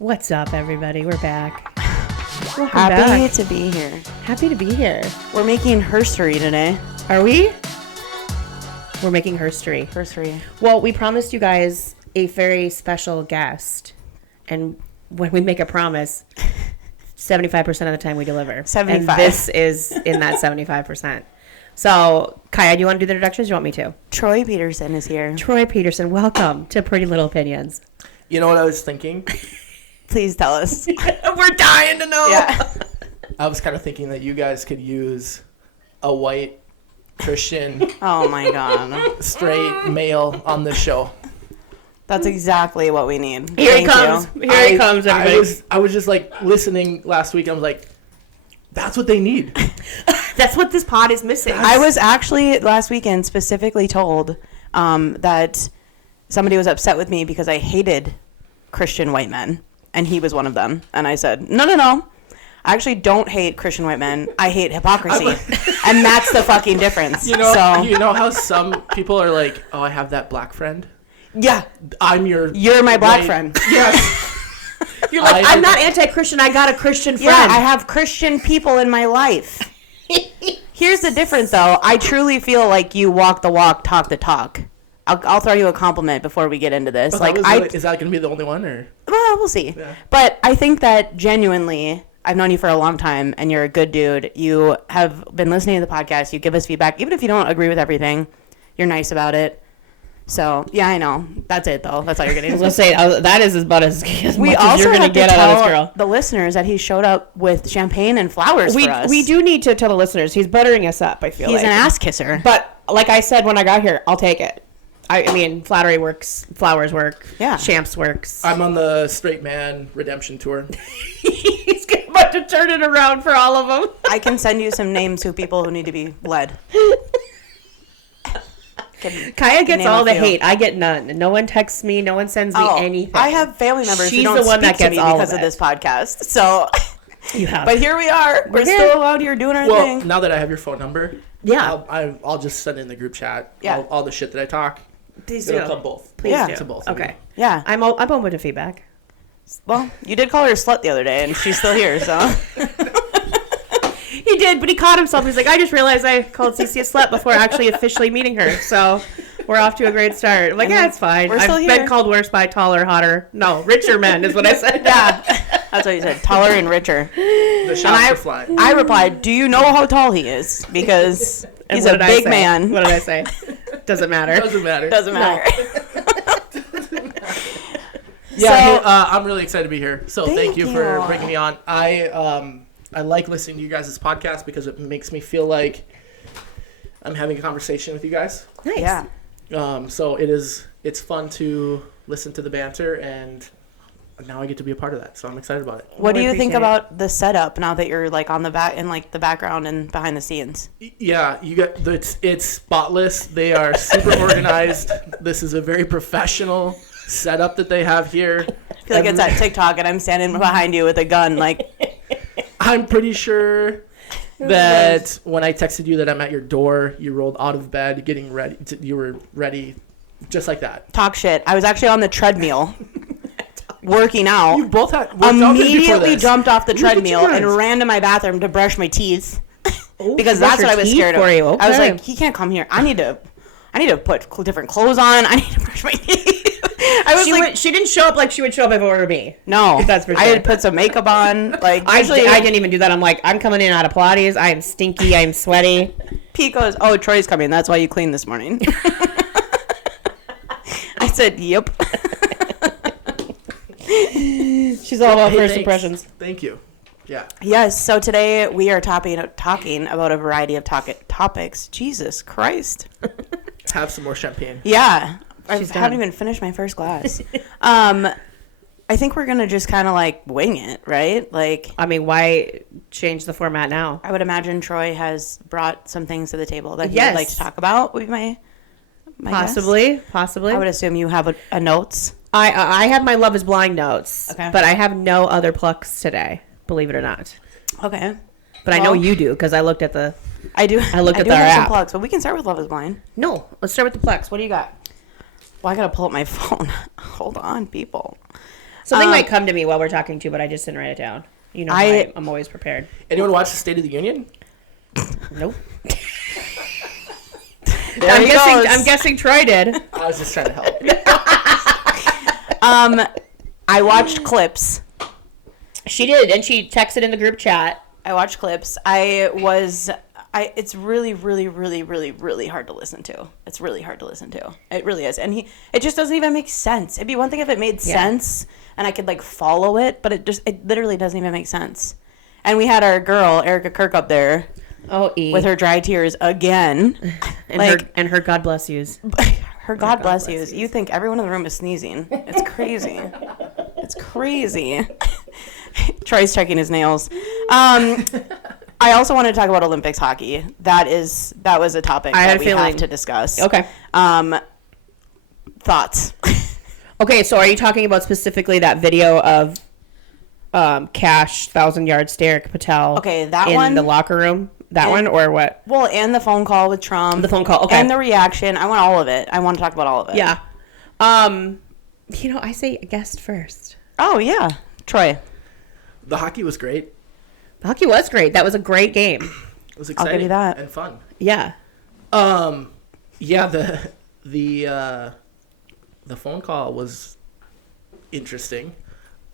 What's up, everybody? We're back. Happy to be here. Happy to be here. We're making herstory today. Are we? We're making herstory. Herstory. Well, we promised you guys a very special guest. And when we make a promise, 75% of the time we deliver. 75. And this is in that 75%. So, Kiah, do you want to do the introductions? Do you want me to? Troy Peterson is here. Troy Peterson, welcome to Pretty Little Opinions. You know what I was thinking? Please tell us. We're dying to know. Yeah. I was kind of thinking that you guys could use a white Christian Oh my God. straight male on this show. That's exactly what we need. Here he Thank comes. you. Here he comes, everybody. I was just like listening last week. I was like, that's what they need. That's what this pod is missing. I was actually last weekend specifically told that somebody was upset with me because I hated Christian white men. And he was one of them. And I said, no. I actually don't hate Christian white men. I hate hypocrisy. And that's the fucking difference. You know how some people are like, oh, I have that black friend? Yeah. You're my black white friend. Yes. You're like, I'm not anti-Christian. I got a Christian friend. Yeah, I have Christian people in my life. Here's the difference, though. I truly feel like you walk the walk, talk the talk. I'll throw you a compliment before we get into this. Is that going to be the only one, or? Well, we'll see. Yeah. But I think that genuinely, I've known you for a long time, and you're a good dude. You have been listening to the podcast. You give us feedback, even if you don't agree with everything. You're nice about it. So yeah, I know. That's it, though. That's all you're getting. I was gonna say that is about as we much also as you're gonna have get to out of tell this girl. The listeners that he showed up with champagne and flowers for us. We do need to tell the listeners he's buttering us up. I feel he's like an ass kisser. But like I said when I got here, I'll take it. I mean, flattery works, flowers work, yeah, champs works. I'm on the straight man redemption tour. He's about to turn it around for all of them. I can send you some names of people who need to be led. Kiah gets all the hate. I get none. No one texts me. No one sends me anything. I have family members who don't the one speak that gets to me all because of this podcast. So, you have. But here we are. We're still out here doing our thing. Well, now that I have your phone number, yeah, I'll just send it in the group chat. Yeah, all the shit that I talk. Please it'll come both. Please do. To both. Okay. Yeah. I'm open to feedback. Well, you did call her a slut the other day, and she's still here, so. He did, but he caught himself. He's like, I just realized I called CC a slut before actually officially meeting her. So we're off to a great start. I'm like, yeah, it's fine. I've been called worse by taller, hotter. No, richer men is what I said. Yeah. That's what you said. Taller and richer. The shots are flying. I replied, do you know how tall he is? Because he's a big man. What did I say? Doesn't matter. Doesn't matter. Doesn't matter. Yeah, so, I'm really excited to be here. So thank you for you. bringing me on. I like listening to you guys' podcast because it makes me feel like I'm having a conversation with you guys. Nice. Yeah. So it's fun to listen to the banter, and now I get to be a part of that. So I'm excited about it. What do you think about the setup now that you're like on the back in like the background and behind the scenes? Yeah, it's spotless. They are super organized. This is a very professional setup that they have here. I feel like it's at TikTok and I'm standing behind you with a gun. Like, I'm pretty sure that when I texted you that I'm at your door, you rolled out of bed, getting ready. You were ready, just like that. Talk shit. I was actually on the treadmill, working out. You both had immediately jumped off the treadmill and ran to my bathroom to brush my teeth because that's what I was scared of. Okay. I was like, he can't come here. I need to put different clothes on. I need to brush my teeth. She didn't show up like she would show up if it were me. No, that's for sure. I had put some makeup on. Like I didn't even do that. I'm like, I'm coming in out of Pilates. I am stinky. I am sweaty. Pete goes, oh, Troy's coming. That's why you cleaned this morning. I said, yep. She's all about first impressions. Thank you. Yeah. Yes. So today we are talking about a variety of topics. Jesus Christ. Have some more champagne. Yeah. I haven't even finished my first glass. I think we're going to just kind of like wing it, right? Like, I mean, why change the format now? I would imagine Troy has brought some things to the table that he would like to talk about. Would be my Possibly. I would assume you have a notes. I have my Love is Blind notes, okay, but I have no other plucks today, believe it or not. Okay. But I know you do because I looked at the I looked at our app. Some plugs, but we can start with Love is Blind. No, let's start with the plex. What do you got? Well, I got to pull up my phone. Hold on, people. Something might come to me while we're talking too, but I just didn't write it down. You know, I'm always prepared. Anyone watch the State of the Union? Nope. I'm guessing Troy did. I was just trying to help. I watched clips. She did, and she texted in the group chat. I watched clips. It's really, really, really, really, really hard to listen to. It's really hard to listen to. It really is. And it just doesn't even make sense. It'd be one thing if it made sense and I could like follow it, but it literally doesn't even make sense. And we had our girl, Erica Kirk, up there. Oh, with her dry tears again. And her God bless yous. Her God bless yous. You think everyone in the room is sneezing. It's crazy. It's crazy. Troy's checking his nails. I also wanted to talk about Olympics hockey. That was a topic that we have to discuss. Okay. Thoughts? Okay, so are you talking about specifically that video of Cash 1,000-yard stare at Patel? Okay, that in one in the locker room. That one or what? Well, and the phone call with Trump. The phone call. Okay. And the reaction. I want all of it. I want to talk about all of it. Yeah. I say guest first. Oh yeah, Troy. The hockey was great. The hockey was great. That was a great game. It was exciting. I'll give you that. And fun. Yeah. Yeah, the phone call was interesting.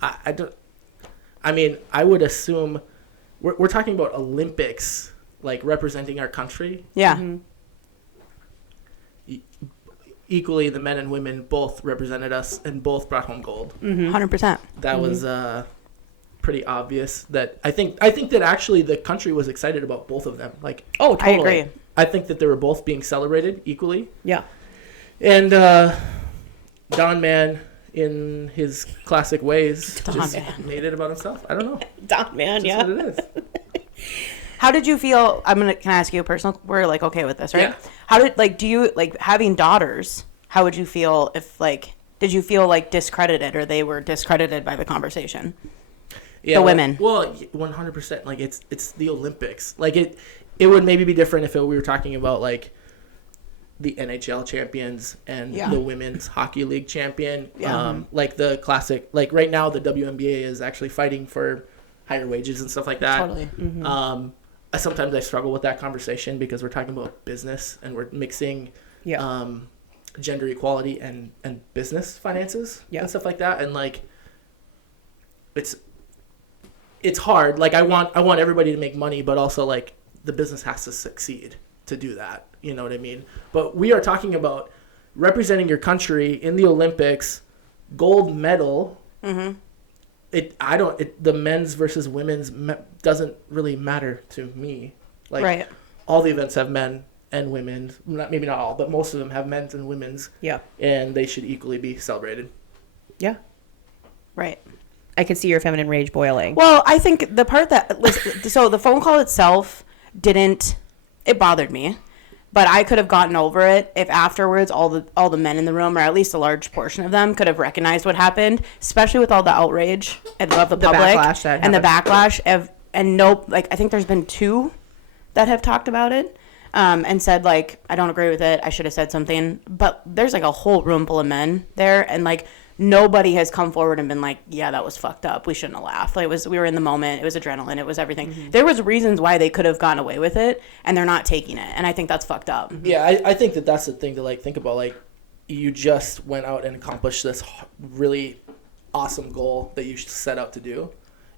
I would assume we're talking about Olympics, like representing our country. Yeah. Mm-hmm. Equally, the men and women both represented us and both brought home gold. 100%. That was pretty obvious. That I think that actually the country was excited about both of them. Like, oh, totally. I agree. I think that they were both being celebrated equally. Yeah. And Don Man, in his classic ways, made it about himself. I don't know. Don Man, Just what it is. How did you feel? Can I ask you a personal? We're like okay with this, right? Yeah. How did do you having daughters? How would you feel if did you feel discredited or they were discredited by the conversation? Yeah, the women. Well, 100%. Like it's the Olympics. Like it would maybe be different if we were talking about the NHL champions and the women's hockey league champion. Yeah. Like the classic. Like right now, the WNBA is actually fighting for higher wages and stuff like that. Totally. Mm-hmm. Sometimes I struggle with that conversation because we're talking about business and we're mixing gender equality and business finances and stuff like that. And it's hard. Like I want everybody to make money, but also the business has to succeed to do that. You know what I mean? But we are talking about representing your country in the Olympics, gold medal. Mm-hmm. The men's versus women's doesn't really matter to me. Right. All the events have men and women. Maybe not all, but most of them have men's and women's. Yeah. And they should equally be celebrated. Yeah. Right. I could see your feminine rage boiling. Well, I think the part that was so the phone call itself it bothered me. But I could have gotten over it if afterwards all the men in the room, or at least a large portion of them, could have recognized what happened, especially with all the outrage of the public backlash that and the happened. backlash I think there's been 2 that have talked about it and said I don't agree with it. I should have said something. But there's a whole room full of men there, and nobody has come forward and been yeah, that was fucked up. We shouldn't have laughed. We were in the moment. It was adrenaline. It was everything. Mm-hmm. There was reasons why they could have gone away with it, and they're not taking it. And I think that's fucked up. Yeah, I think that's the thing to think about. You just went out and accomplished this really awesome goal that you set out to do,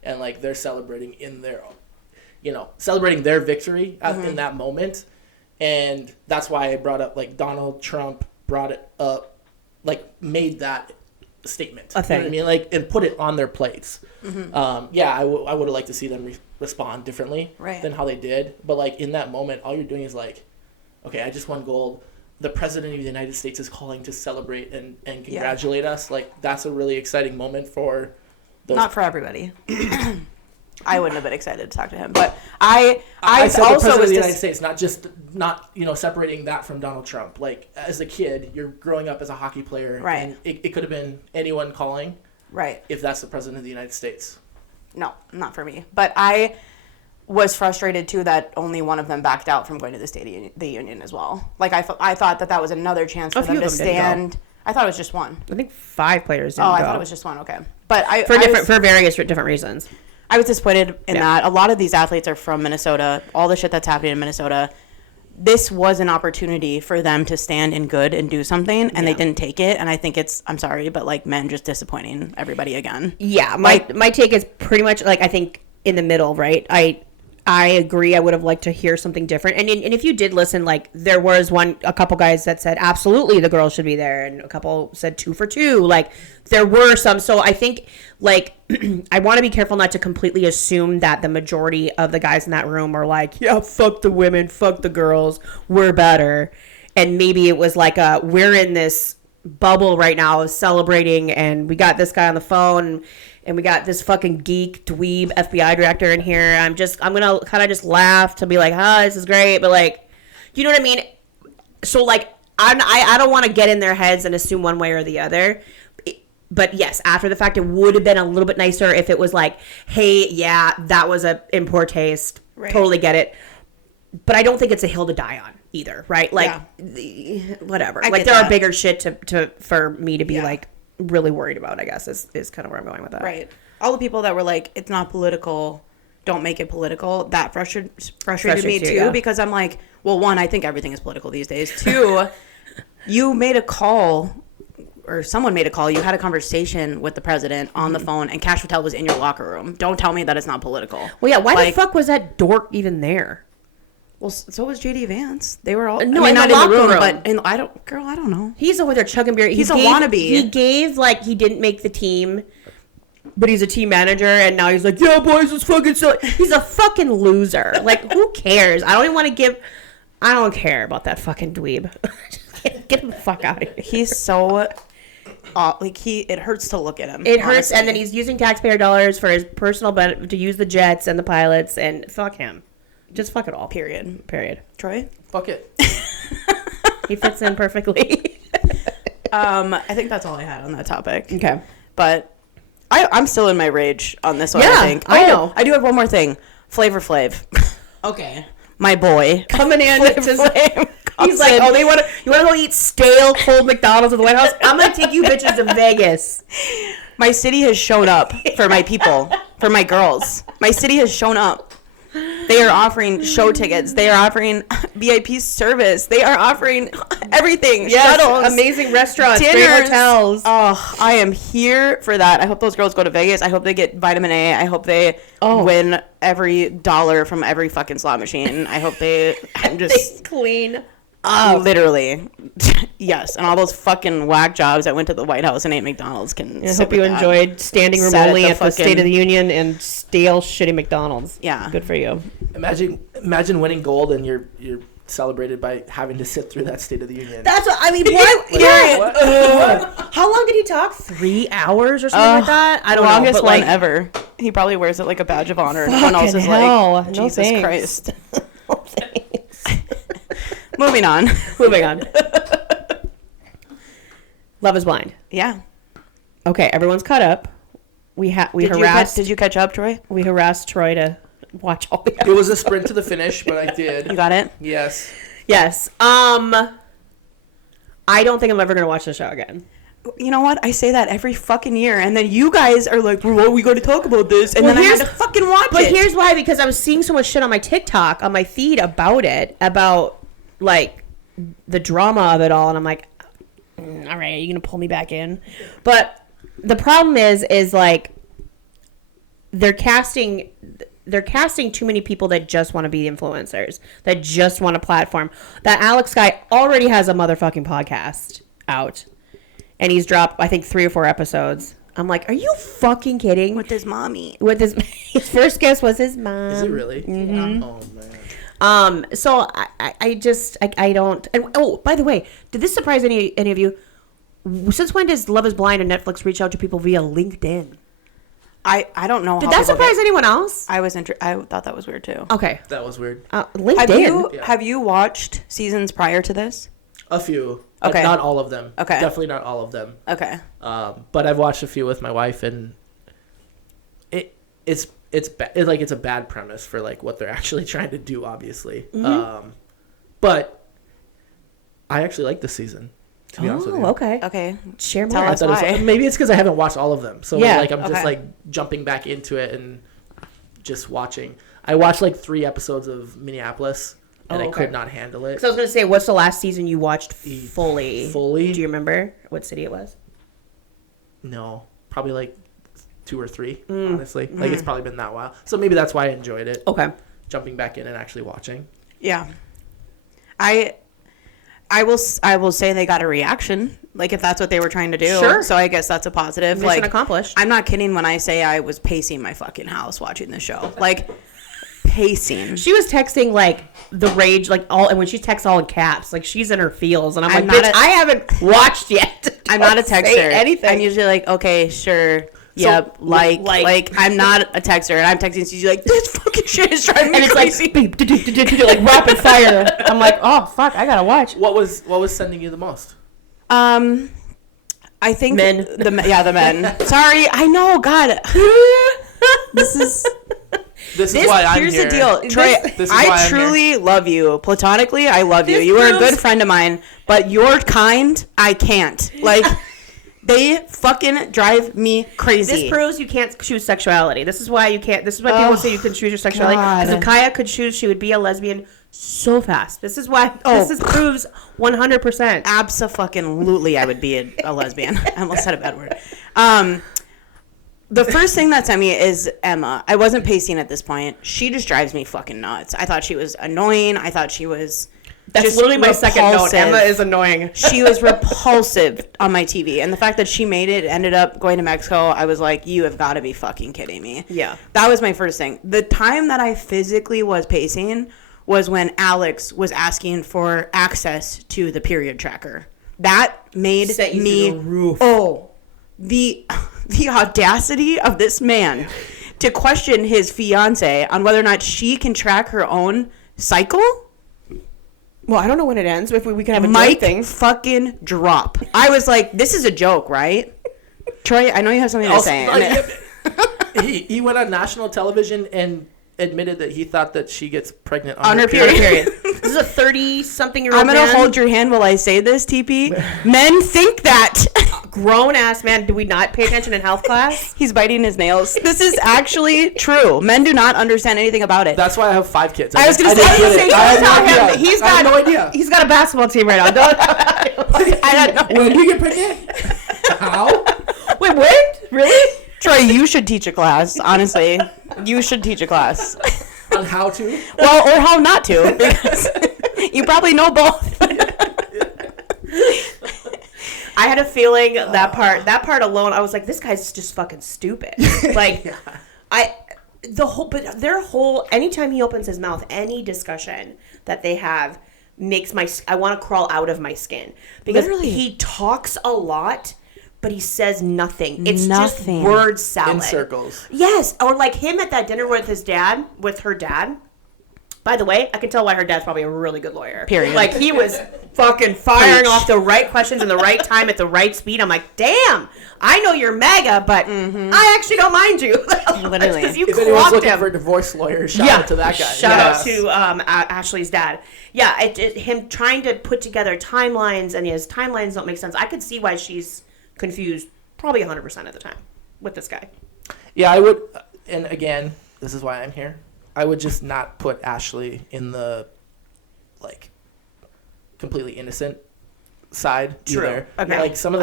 and they're celebrating celebrating their victory in that moment, and that's why I brought up Donald Trump brought it up, made that statement. A thing. You know what I mean? And put it on their plates. Mm-hmm. I would have liked to see them respond differently than how they did. But in that moment, all you're doing is okay, I just won gold. The president of the United States is calling to celebrate and congratulate us. That's a really exciting moment for those. Not for everybody. I wouldn't have been excited to talk to him, but I said also the president of the was United States, not separating that from Donald Trump. As a kid, you're growing up as a hockey player, right? And it could have been anyone calling, right? If that's the president of the United States. No, not for me. But I was frustrated too that only one of them backed out from going to the State of the Union as well. I thought that was another chance for them to stand. I thought it was just one. I think 5 players didn't go. go. I thought it was just one. Okay. But for various different reasons. I was disappointed in that. A lot of these athletes are from Minnesota. All the shit that's happening in Minnesota. This was an opportunity for them to stand in good and do something, and they didn't take it. And I think I'm sorry, but like men just disappointing everybody again. Yeah, my take is pretty much like I think in the middle, right? I agree. I would have liked to hear something different. And if you did listen, like there was a couple guys that said absolutely the girls should be there, and a couple said 2 for 2. Like there were some. So I think like I want to be careful not to completely assume that the majority of the guys in that room are like, yeah, fuck the women, fuck the girls, we're better. And maybe it was like we're in this bubble right now of celebrating, and we got this guy on the phone. And we got this fucking geek dweeb FBI director in here. I'm gonna kind of just laugh to be like, this is great. But like, you know what I mean? So like, I don't want to get in their heads and assume one way or the other. But yes, after the fact, it would have been a little bit nicer if it was like, hey, yeah, that was in poor taste. Right. Totally get it. But I don't think it's a hill to die on either, right? Like, whatever. Like there are bigger shit for me to be like really worried about, I guess, is kind of where I'm going with that. Right. All the people that were like, it's not political, don't make it political, that frustrated me too, because I'm like, well, one, I think everything is political these days. Two, you made a call, or someone made a call, you had a conversation with the president on the phone, and Cash Patel was in your locker room. Don't tell me that it's not political. Well, yeah, why the fuck was that dork even there? Well, so was JD Vance. They were all not in the room, but I don't know. He's over there chugging beer. He's a wannabe. He gave like he didn't make the team, but he's a team manager, and now he's like, yeah, boys, let's fucking sell. He's a fucking loser. Like, who cares? I don't care about that fucking dweeb. Get him the fuck out of here. He's so it hurts to look at him. It hurts, and then he's using taxpayer dollars for his personal benefit to use the jets and the pilots, and fuck him. Just fuck it all. Period. Troy? Fuck it. He fits in perfectly. I think that's all I had on that topic. Okay. But I'm still in my rage on this one, yeah, I think. I know. I do have one more thing. Flavor Flav. Okay. My boy. Coming in. He's like, you want to go eat stale, cold McDonald's at the White House? I'm going to take you bitches to Vegas. My city has shown up for my people, for my girls. My city has shown up. They are offering show tickets. They are offering VIP service. They are offering everything. Yes, shuttles, amazing restaurants, dinners, great hotels. Oh, I am here for that. I hope those girls go to Vegas. I hope they get vitamin A. I hope they win every dollar from every fucking slot machine. I hope they just they clean. Literally. Yes. And all those fucking whack jobs that went to the White House and ate McDonald's can I hope you enjoyed standing room only at the State of the Union and stale shitty McDonald's. Yeah. Good for you. Imagine winning gold and you're celebrated by having to sit through that State of the Union. That's what I mean. What? How long did he talk? 3 hours or something like that? I don't know. Longest one ever. He probably wears it like a badge of honor. And everyone else is like, Jesus Christ. No thanks. Moving on. Love is Blind. Yeah. Okay, everyone's caught up. Did you catch up, Troy? We harassed Troy to watch all the episodes. It was a sprint to the finish, but I did. You got it? Yes. I don't think I'm ever going to watch the show again. You know what? I say that every fucking year, and then you guys are like, well, we got to talk about this, and then I had to fucking watch it. But here's why, because I was seeing so much shit on my TikTok, on my feed about like the drama of it all, and I'm like, all right, are you gonna pull me back in? But the problem is like they're casting too many people that just want to be influencers, that just want a platform. That Alex guy already has a motherfucking podcast out, and he's dropped I think 3 or 4 episodes. I'm like, are you fucking kidding? With his mommy. His first guest was his mom. Is it really? Mm-hmm. Oh man. So I don't. And, by the way, did this surprise any of you? Since when does Love is Blind and Netflix reach out to people via LinkedIn? I don't know. Did that surprise anyone else? I thought that was weird too. Okay, that was weird. LinkedIn. Have you watched seasons prior to this? A few. Okay. Not all of them. Okay. Definitely not all of them. Okay. But I've watched a few with my wife, and it's a bad premise for like what they're actually trying to do, obviously. Mm-hmm. But I actually like this season. To be honest with you. Okay. Okay. Share Tell more. us why. Maybe it's because I haven't watched all of them, so Yeah, like I'm just okay. like jumping back into it and just watching. I watched like 3 episodes of Minneapolis, and I could not handle it. So I was gonna say, what's the last season you watched fully? Fully? Do you remember what city it was? No, probably like 2 or 3. Honestly, like it's probably been that while. So maybe that's why I enjoyed it. Okay. Jumping back in and actually watching. Yeah. I will say they got a reaction, like if that's what they were trying to do. Sure. So I guess that's a positive. Mission like accomplished. I'm not kidding when I say I was pacing my fucking house watching the show. Like pacing. She was texting like the rage, like all, and when she texts all in caps, like she's in her feels, and I'm I'm like, not bitch, I haven't watched yet. I'm not a Don't say texter. anything. I'm usually like, okay, sure. Yep, like I'm not a texter, and I'm texting Susie like, this fucking shit is driving me and it's crazy. like rapid fire. I'm like, oh fuck, I gotta watch. What was sending you the most? I think Men. the men. Sorry, I know. God, this is why I'm here's here. the deal, Troy. This is why I I'm truly love you platonically. I love you. This You are a proves- good friend of mine, but your kind, I can't. Like, they fucking drive me crazy. This proves you can't choose sexuality. This is why you can't. This is why people say you can choose your sexuality. Because if Kiah could choose, she would be a lesbian so fast. This is why. Proves 100%. Abso-fucking-lutely, I would be a lesbian. I almost said a bad word. The first thing that sent me is Emma. I wasn't pacing at this point. She just drives me fucking nuts. I thought she was annoying. I thought she was That's just literally my second note. repulsive. Emma is annoying. She was repulsive on my TV. And the fact that she made it, ended up going to Mexico, I was like, you have got to be fucking kidding me. Yeah. That was my first thing. The time that I physically was pacing was when Alex was asking for access to the period tracker. That made Set you me through the roof. Oh, the audacity of this man to question his fiance on whether or not she can track her own cycle. Well, I don't know when it ends. If we can have a Mic joke thing. fucking drop. I was like, this is a joke, right? Troy, I know you have something to say. He went on national television and admitted that he thought that she gets pregnant On her period. This is a 30-something-year-old I'm going to man. hold your hand while I say this, TP. Men think that. Grown-ass man. Do we not pay attention in health class? He's biting his nails. This is actually true. Men do not understand anything about it. That's why I have 5 kids. I was going to say, I had no idea. He's I had got no idea. He's got a basketball team right now. Don't. I had no When do you get pregnant? How? Wait, what? Really? Troy, you should teach a class, honestly. You should teach a class. On how to? Well, or how not to, because you probably know both. I had a feeling that part alone, I was like, this guy's just fucking stupid. Like, anytime he opens his mouth, any discussion that they have makes I want to crawl out of my skin. Because Literally. he talks a lot, but he says nothing. It's Nothing. just word salad. In circles. Yes, or like him at that dinner with her dad. By the way, I can tell why her dad's probably a really good lawyer. Period. Like, he was fucking firing off the right questions in the right time at the right speed. I'm like, damn, I know you're MAGA, but I actually don't mind you. Literally. Because you If anyone's clocked looking him. for a divorce lawyer, shout out to that guy. Shout out to Ashley's dad. Yeah, him trying to put together timelines, and his timelines don't make sense. I could see why she's confused probably 100% of the time with this guy. Yeah, I would, and again, this is why I'm here. I would just not put Ashley in the, like, completely innocent side True. either. Okay. Like some of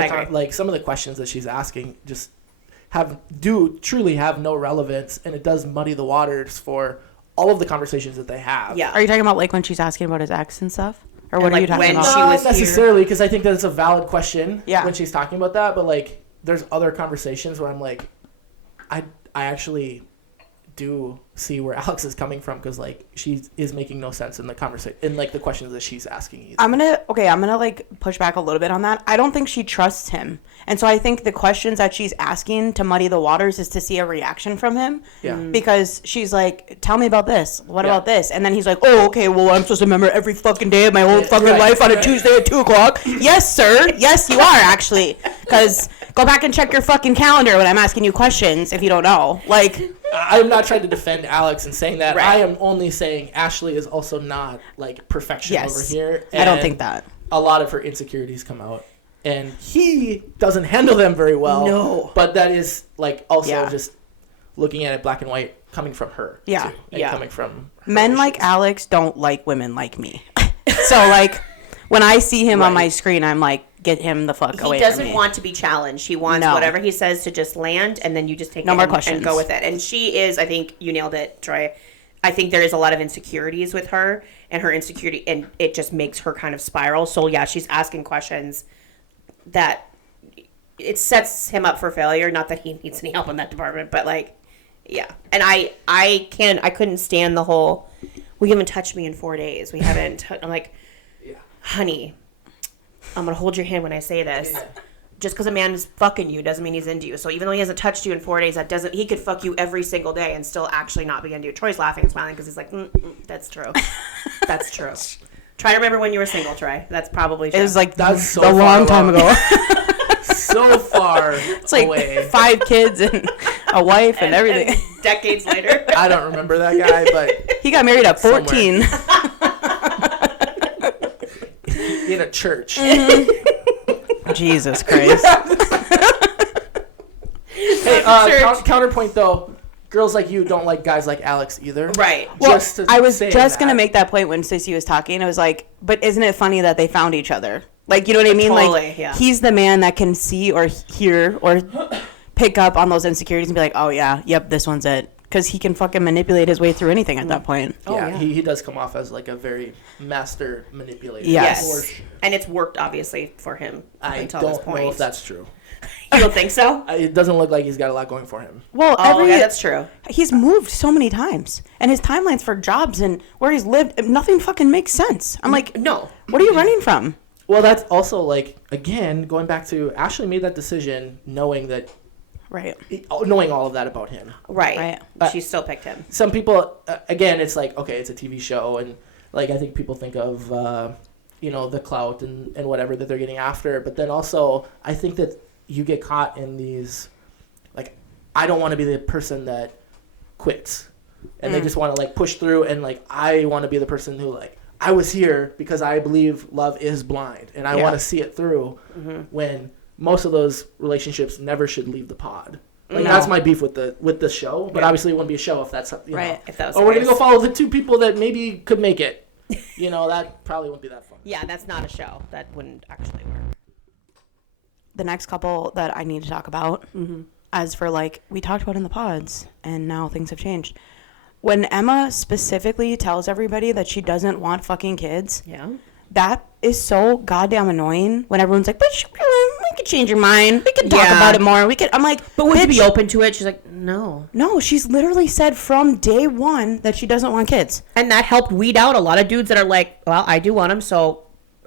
the questions that she's asking just truly have no relevance, and it does muddy the waters for all of the conversations that they have. Yeah. Are you talking about like when she's asking about his ex and stuff? Or what And, are you like, talking when about? she Not was here. necessarily, because I think that it's a valid question Yeah. when she's talking about that, but like there's other conversations where I'm like, I actually do see where Alex is coming from, because like she is making no sense in the conversation, in like the questions that she's asking either. I'm gonna like push back a little bit on that. I don't think she trusts him, and so I think the questions that she's asking to muddy the waters is to see a reaction from him. Yeah. Because she's like, "Tell me about this. What Yeah. about this?" And then he's like, "Oh, okay. Well, I'm supposed to remember every fucking day of my whole fucking right, life on a right. Tuesday at 2:00. Yes, sir. Yes, you are actually. Because go back and check your fucking calendar when I'm asking you questions if you don't know. Like, I'm not trying to defend Alex and saying that. Right. I am only saying Ashley is also not like perfection Yes. over here. I don't and think that. a lot of her insecurities come out and he doesn't handle them very well. No. But that is like also Yeah. just looking at it black and white coming from her. Yeah. Too, and coming from her Men like issues. Alex don't like women like me. So like when I see him on my screen, I'm like, get him the fuck away He from doesn't me. want to be challenged. He wants No. whatever he says to just land, and then you just take No it more and questions. go with it. And she is, I think you nailed it, Troy. I think there is a lot of insecurities with her, and her insecurity, and it just makes her kind of spiral. So yeah, she's asking questions that it sets him up for failure. Not that he needs any help in that department, but like, yeah. And I couldn't stand the whole, we haven't touched me in 4 days. We haven't, I'm like, honey, I'm going to hold your hand when I say this. Yeah. Just because a man is fucking you doesn't mean he's into you. So even though he hasn't touched you in 4 days, he could fuck you every single day and still actually not be into you. Troy's laughing and smiling because he's like, that's true. That's true. Try to remember when you were single, Troy. That's probably true. It was like That's so a long time ago. So far It's like away. 5 kids and a wife and everything. And decades later. I don't remember that guy, but He got married at 14. in a church. Jesus Christ. Hey, counterpoint though, girls like you don't like guys like Alex either. Right. Well, to I was say just going to that. make that point when Sissy was talking. I was like, but isn't it funny that they found each other? Like, you know what I mean? Totally, Like, yeah. he's the man that can see or hear or pick up on those insecurities and be like, oh, yeah, yep, this one's it. Because he can fucking manipulate his way through anything at that point. Yeah, he does come off as like a very master manipulator. Yes. And it's worked, obviously, for him I until this don't point. know if that's true. You don't think so? It doesn't look like he's got a lot going for him. Well, Oh, yeah, that's true. He's moved so many times. And his timelines for jobs and where he's lived, nothing fucking makes sense. I'm like, No. what are you running from? Well, that's also like, again, going back to Ashley made that decision knowing that, Right. knowing all of that about him. Right. Right. She still picked him. Some people, again, it's like, okay, it's a TV show, and like I think people think of, the clout and whatever that they're getting after, but then also I think that you get caught in these, like, I don't want to be the person that quits, and they just want to like push through, and like I want to be the person who like I was here because I believe love is blind, and I want to see it through. When most of those relationships never should leave the pod. Like that's my beef with the show, but obviously it wouldn't be a show if that's Right. If that was we're gonna go follow the 2 people that maybe could make it. That probably wouldn't be that fun. Yeah, that's not a show. That wouldn't actually work. The next couple that I need to talk about, as for like, we talked about in the pods, and now things have changed. When Emma specifically tells everybody that she doesn't want fucking kids, Yeah. that is so goddamn annoying when everyone's like, but we could change your mind. We could talk Yeah. about it more. We could. I'm like, But would you be bitch, open to it? She's like, no. no, she's literally said from day one that she doesn't want kids. And that helped weed out a lot of dudes that are like, well, I do want them, so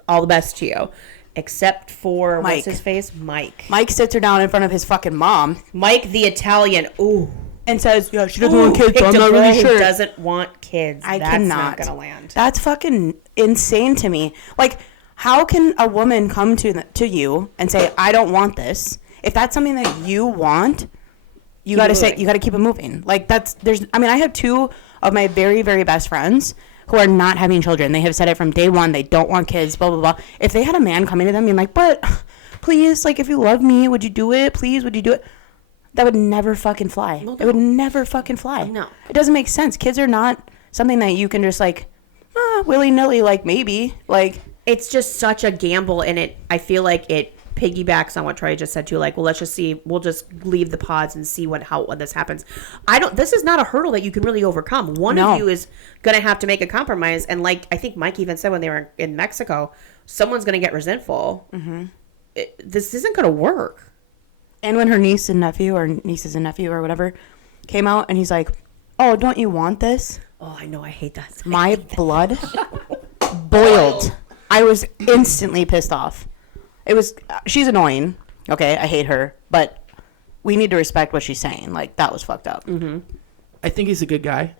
all the best to you. Except for, Mike. what's his face? Mike. Mike sits her down in front of his fucking mom Mike the Italian. Ooh. and says, yeah, she doesn't want kids, but I'm not really Who sure. doesn't want kids. I That's cannot. not going to land. That's fucking insane to me. Like, how can a woman come to you and say, I don't want this? If that's something that you want, you got to say, you got to keep it moving. Like, I have 2 of my very, very best friends who are not having children. They have said it from day one. They don't want kids, blah, blah, blah. If they had a man coming to them being like, but please, like, if you love me, would you do it? Please, would you do it? That would never fucking fly. Well, it would never fucking fly. No. It doesn't make sense. Kids are not something that you can just like, willy-nilly, like maybe. Like, It's just such a gamble, and I feel like it piggybacks on what Troy just said too. Like, well, let's just see. We'll just leave the pods and see when this happens. This is not a hurdle that you can really overcome. One No. of you is gonna have to make a compromise, and like I think Mike even said when they were in Mexico, someone's gonna get resentful. Mm-hmm. This isn't gonna work. and when her nieces and nephew or whatever came out and he's like, oh, don't you want this? Oh, I know. I hate that. My blood boiled. I was instantly pissed off. She's annoying. Okay, I hate her, but we need to respect what she's saying. Like, that was fucked up. Mm-hmm. I think he's a good guy.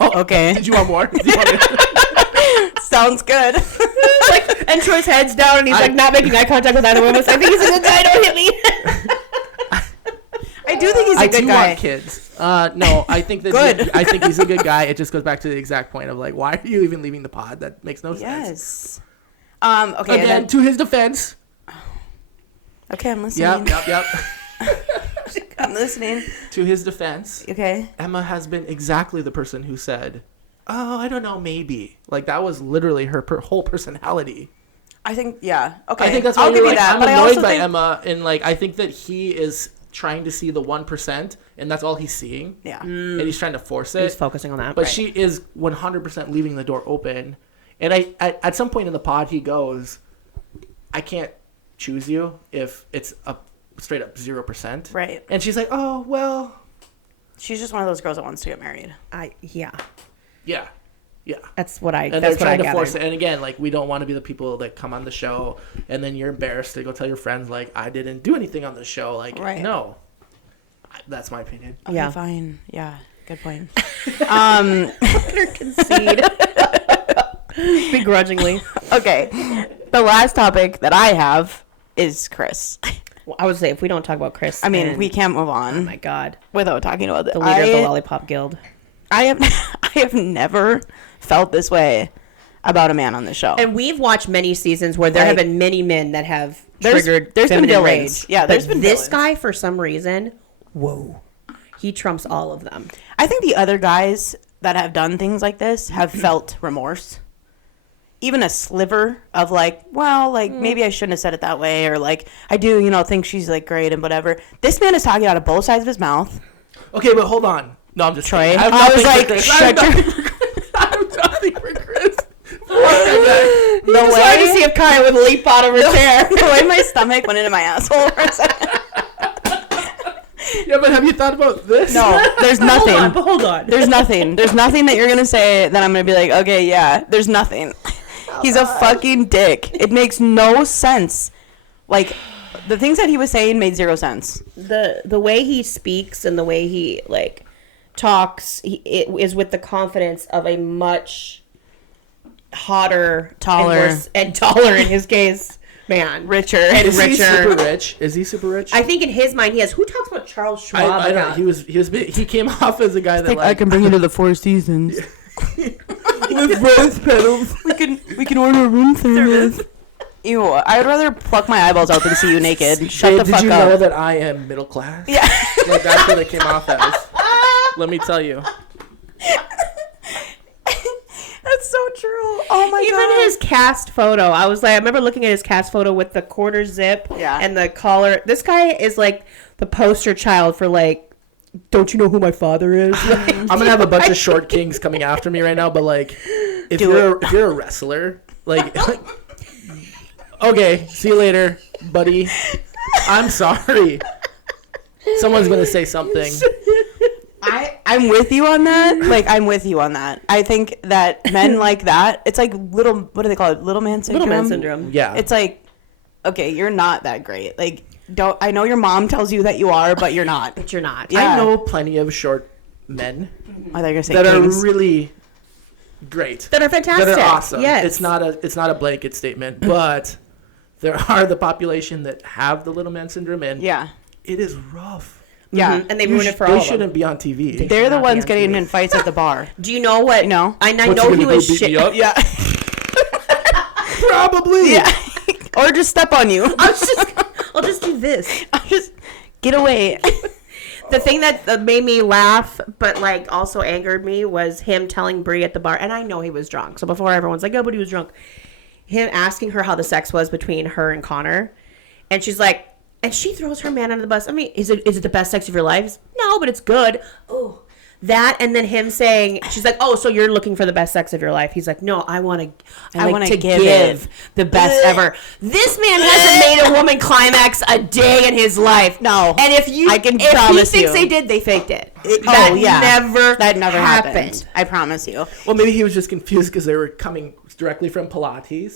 Okay. Did you want more? Do you want me- Sounds good. And Troy's head's down, and he's like not making eye contact with either one of us. I think he's a good guy. Don't hit me. I do think he's a I good do guy. want kids. No, I think that Good. I think he's a good guy. It just goes back to the exact point of like, why are you even leaving the pod? That makes no sense. Yes. Okay. Again, Then, to his defense. okay, I'm listening. Yep. I'm listening. To his defense, Okay. Emma has been exactly the person who said, "Oh, I don't know, maybe." Like that was literally her whole personality. I think, yeah. Okay. I think that's why I'll give you like, that. I'm But I annoyed also by think, Emma, and like I think that he is trying to see the 1%, and that's all he's seeing. yeah. And he's trying to force it. He's focusing on that. But right. she is 100% leaving the door open. And at some point in the pod, he goes, "I can't choose you if it's a straight up 0%." Right. And she's like, "Oh, well, She's just one of those girls that wants to get married. Yeah. yeah." That's what I. And That's they're what I trying to gathered. force it. And again, like we don't want to be the people that come on the show and then you're embarrassed to go tell your friends like I didn't do anything on the show. Like, Right. no. That's my opinion. Okay, Yeah. fine. Yeah. Good point. Concede. Begrudgingly. Okay. The last topic that I have is Chris. Well, I would say if we don't talk about Chris, I mean, and- we can't move Oh on my God, without talking about it. the leader of the Lollipop Guild. I have never felt this way about a man on the show. And we've watched many seasons where there have Like, been many men that have there's triggered been feminine villains. rage. Yeah, there's But been this villains. guy, for some reason, whoa, he trumps all of them. I think the other guys that have done things like this have felt remorse. Even a sliver of like, well, like maybe I shouldn't have said it that way, or like I do, think she's like great and whatever. This man is talking out of both sides of his mouth. Okay, but hold on. No, I'm just Troy, kidding. I was nothing for like, Chris. shut I have your- nothing for Chris. I have nothing for Chris. Fuck that The Just wanted to see if Kiah would leap out of her chair. the way my stomach went into my asshole for a second. guy. Yeah, but have you thought about this? No, there's nothing. Hold on. There's nothing. There's nothing that you're gonna say that I'm gonna be like, okay, yeah. There's nothing. He's a fucking dick. It makes no sense. Like, the things that he was saying made zero sense. The way he speaks and the way he like talks, it is with the confidence of a much hotter, Taller. and taller in his case, man, Richer. and Is he richer. super rich? Is he super rich? I think in his mind he has. Who talks about Charles Schwab? I don't. enough? He came off as a guy that like bring you to the Four Seasons. with rose petals. We can order a room service. Ew, I would rather pluck my eyeballs out than see you naked. Shut the Did fuck you up. know that I am middle class? Yeah. Like that's what it came off as. Let me tell you. That's so true. Oh my Even god. his cast photo, I remember looking at his cast photo with the quarter zip Yeah. and the collar. This guy is like the poster child for like, don't you know who my father is? I'm gonna have a bunch of short kings coming after me right now, but like, if you're a wrestler, like, okay, see you later, buddy. I'm sorry. Someone's gonna say something. I'm with you on that. Like, I'm with you on that. I think that men like that, it's like what do they call it? Little man syndrome? Little man syndrome. Yeah. It's like, okay, you're not that great. Like, I know your mom tells you that you are, but you're not. But you're not. Yeah. I know plenty of short men I thought you were gonna say that kings. are really great. That are fantastic. That are awesome. Yes. It's not a blanket statement, but there are the population that have the little man syndrome, and Yeah. it is rough. Yeah. And they ruin it for all They of them. shouldn't be on TV. They're the not be ones on getting TV. in fights at the bar. Do you know what? No. I What's know he he gonna was do, beat shit. me up? Yeah. Probably. Yeah. Or just step on you. I'll just do this. Just get away. The thing that made me laugh, but like also angered me, was him telling Brie at the bar, and I know he was drunk. So before everyone's like, "Oh, but he was drunk," him asking her how the sex was between her and Connor, and she's like, and she throws her man under the bus. I mean, is it the best sex of your life? No, but it's good. Oh, that, and then him saying, she's like, "Oh, so you're looking for the best sex of your life?" He's like, "No, I want to give the best ever." This man hasn't made a woman climax a day in his life. No. And if I can if promise he thinks you. they did, they faked it. That never happened. I promise you. Well, maybe he was just confused because they were coming directly from Pilates.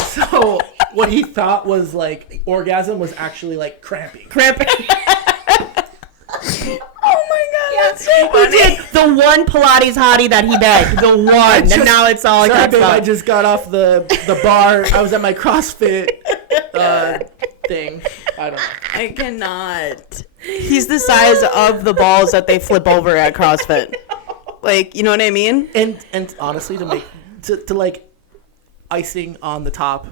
So what he thought was like orgasm was actually like cramping. Cramping. Oh my god, that's so He did the one Pilates hottie that he begged. The one. And now it's all Sorry, like babe, I just got off the bar. I was at my CrossFit thing. I don't know. I cannot. He's the size of the balls that they flip over at CrossFit. Like, you know what I mean? And honestly, to like icing on the top,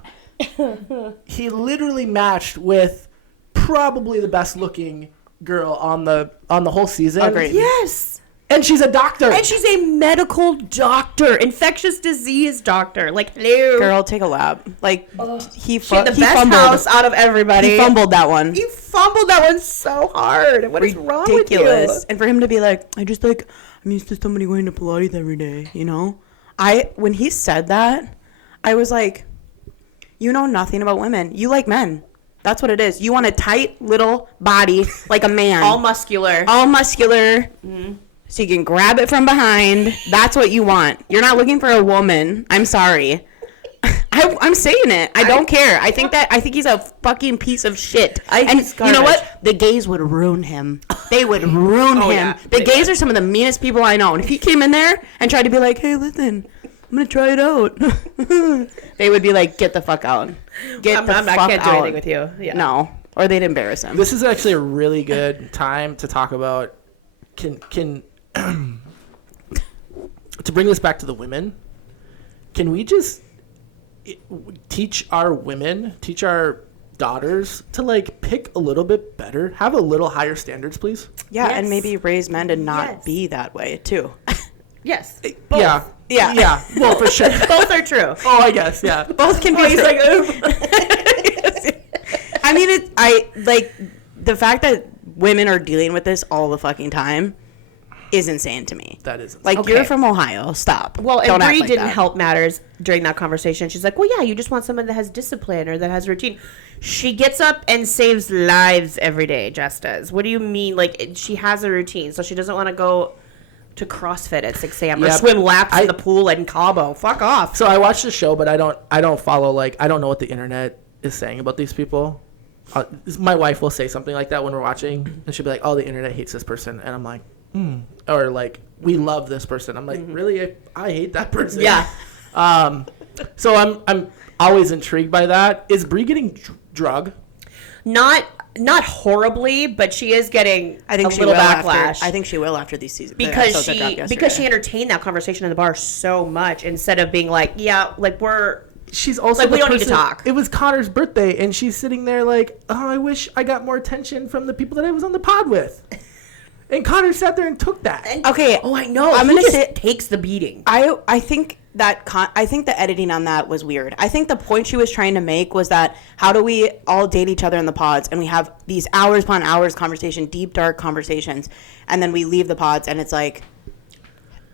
he literally matched with probably the best looking girl on the whole season. Agreed. Yes. And she's a doctor. And she's a medical doctor, infectious disease doctor. Like, hello. Girl, take a lap. Like, She had the best fumbled. house out of everybody. He fumbled that one. You fumbled that one so hard. What is wrong with you? Ridiculous. And for him to be like, I'm used to somebody going to Pilates every day, you know? When he said that, I was like, you know nothing about women. You like men. That's what it is. You want a tight little body like a man. All muscular. Mm-hmm. So you can grab it from behind. That's what you want. You're not looking for a woman. I'm sorry. I'm saying it. I don't care. I think he's a fucking piece of shit. And you know what? The gays would ruin him. They would ruin him. Yeah. The gays are some of the meanest people I know. And if he came in there and tried to be like, hey, listen, I'm going to try it out. They would be like, get the fuck out. I can't do anything with you. Yeah. No. Or they'd embarrass him. This is actually a really good time to talk about can to bring this back to the women. Can we just teach our daughters to like pick a little bit better, have a little higher standards, please? Yeah, Yes. and maybe raise men to not Yes. be that way too. Yes. Yeah. Yeah. Well, for sure. Both are true. Oh, I guess. Yeah. Both can be. He's like, I mean, I like the fact that women are dealing with this all the fucking time is insane to me. That is Like, Okay. you're from Ohio. Stop. well, and Don't act Bree like didn't that. help matters during that conversation. She's like, well, yeah, you just want someone that has discipline or that has routine. She gets up and saves lives every day, Jess does. What do you mean? Like, she has a routine, so she doesn't want to go to CrossFit at 6 a.m. or Yeah, swim laps in the pool in Cabo. Fuck off. So I watched the show, but I don't follow, like, I don't know what the internet is saying about these people. My wife will say something like that when we're watching, and she'll be like, oh, the internet hates this person. And I'm like, or like, we love this person. I'm like, really? I hate that person. Yeah. So I'm always intrigued by that. Is Bree getting drug? Not horribly, but she is getting I think a she little will backlash. I think she will after these seasons. because she entertained that conversation in the bar so much instead of being like, yeah, like She's also Like, we the don't need to person- talk. It was Connor's birthday, and she's sitting there like, oh, I wish I got more attention from the people that I was on the pod with. And Connor sat there and took that. Okay. Oh, I know. I'm He gonna just say takes the beating. I think that I think the editing on that was weird. I think the point she was trying to make was that how do we all date each other in the pods and we have these hours upon hours conversation, deep dark conversations, and then we leave the pods and it's like,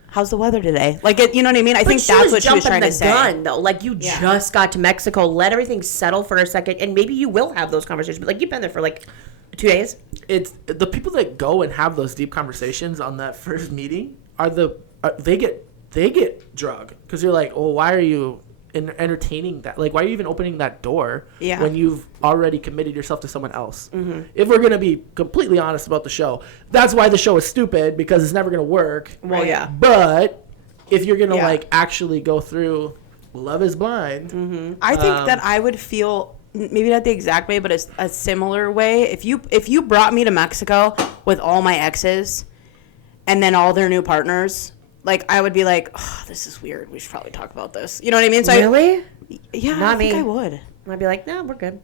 how's the weather today? Like, you know what I mean? I think that's what she was trying to say. Gun, though. Like, you just got to Mexico. Let everything settle for a second, and maybe you will have those conversations. But like, you've been there for like 2 days. It's the people that go and have those deep conversations on that first meeting they get drug because you're like, oh, why are you entertaining that? Like, why are you even opening that door when you've already committed yourself to someone else? If we're gonna be completely honest about the show, that's why the show is stupid, because it's never gonna work. Well, yeah. But if you're gonna like actually go through Love Is Blind, I think that I would feel maybe not the exact way, but a similar way. If you brought me to Mexico with all my exes and then all their new partners, like, I would be like, oh, this is weird. We should probably talk about this. You know what I mean? So Really? yeah, Not I think me. I would. I'd be like, no, we're good.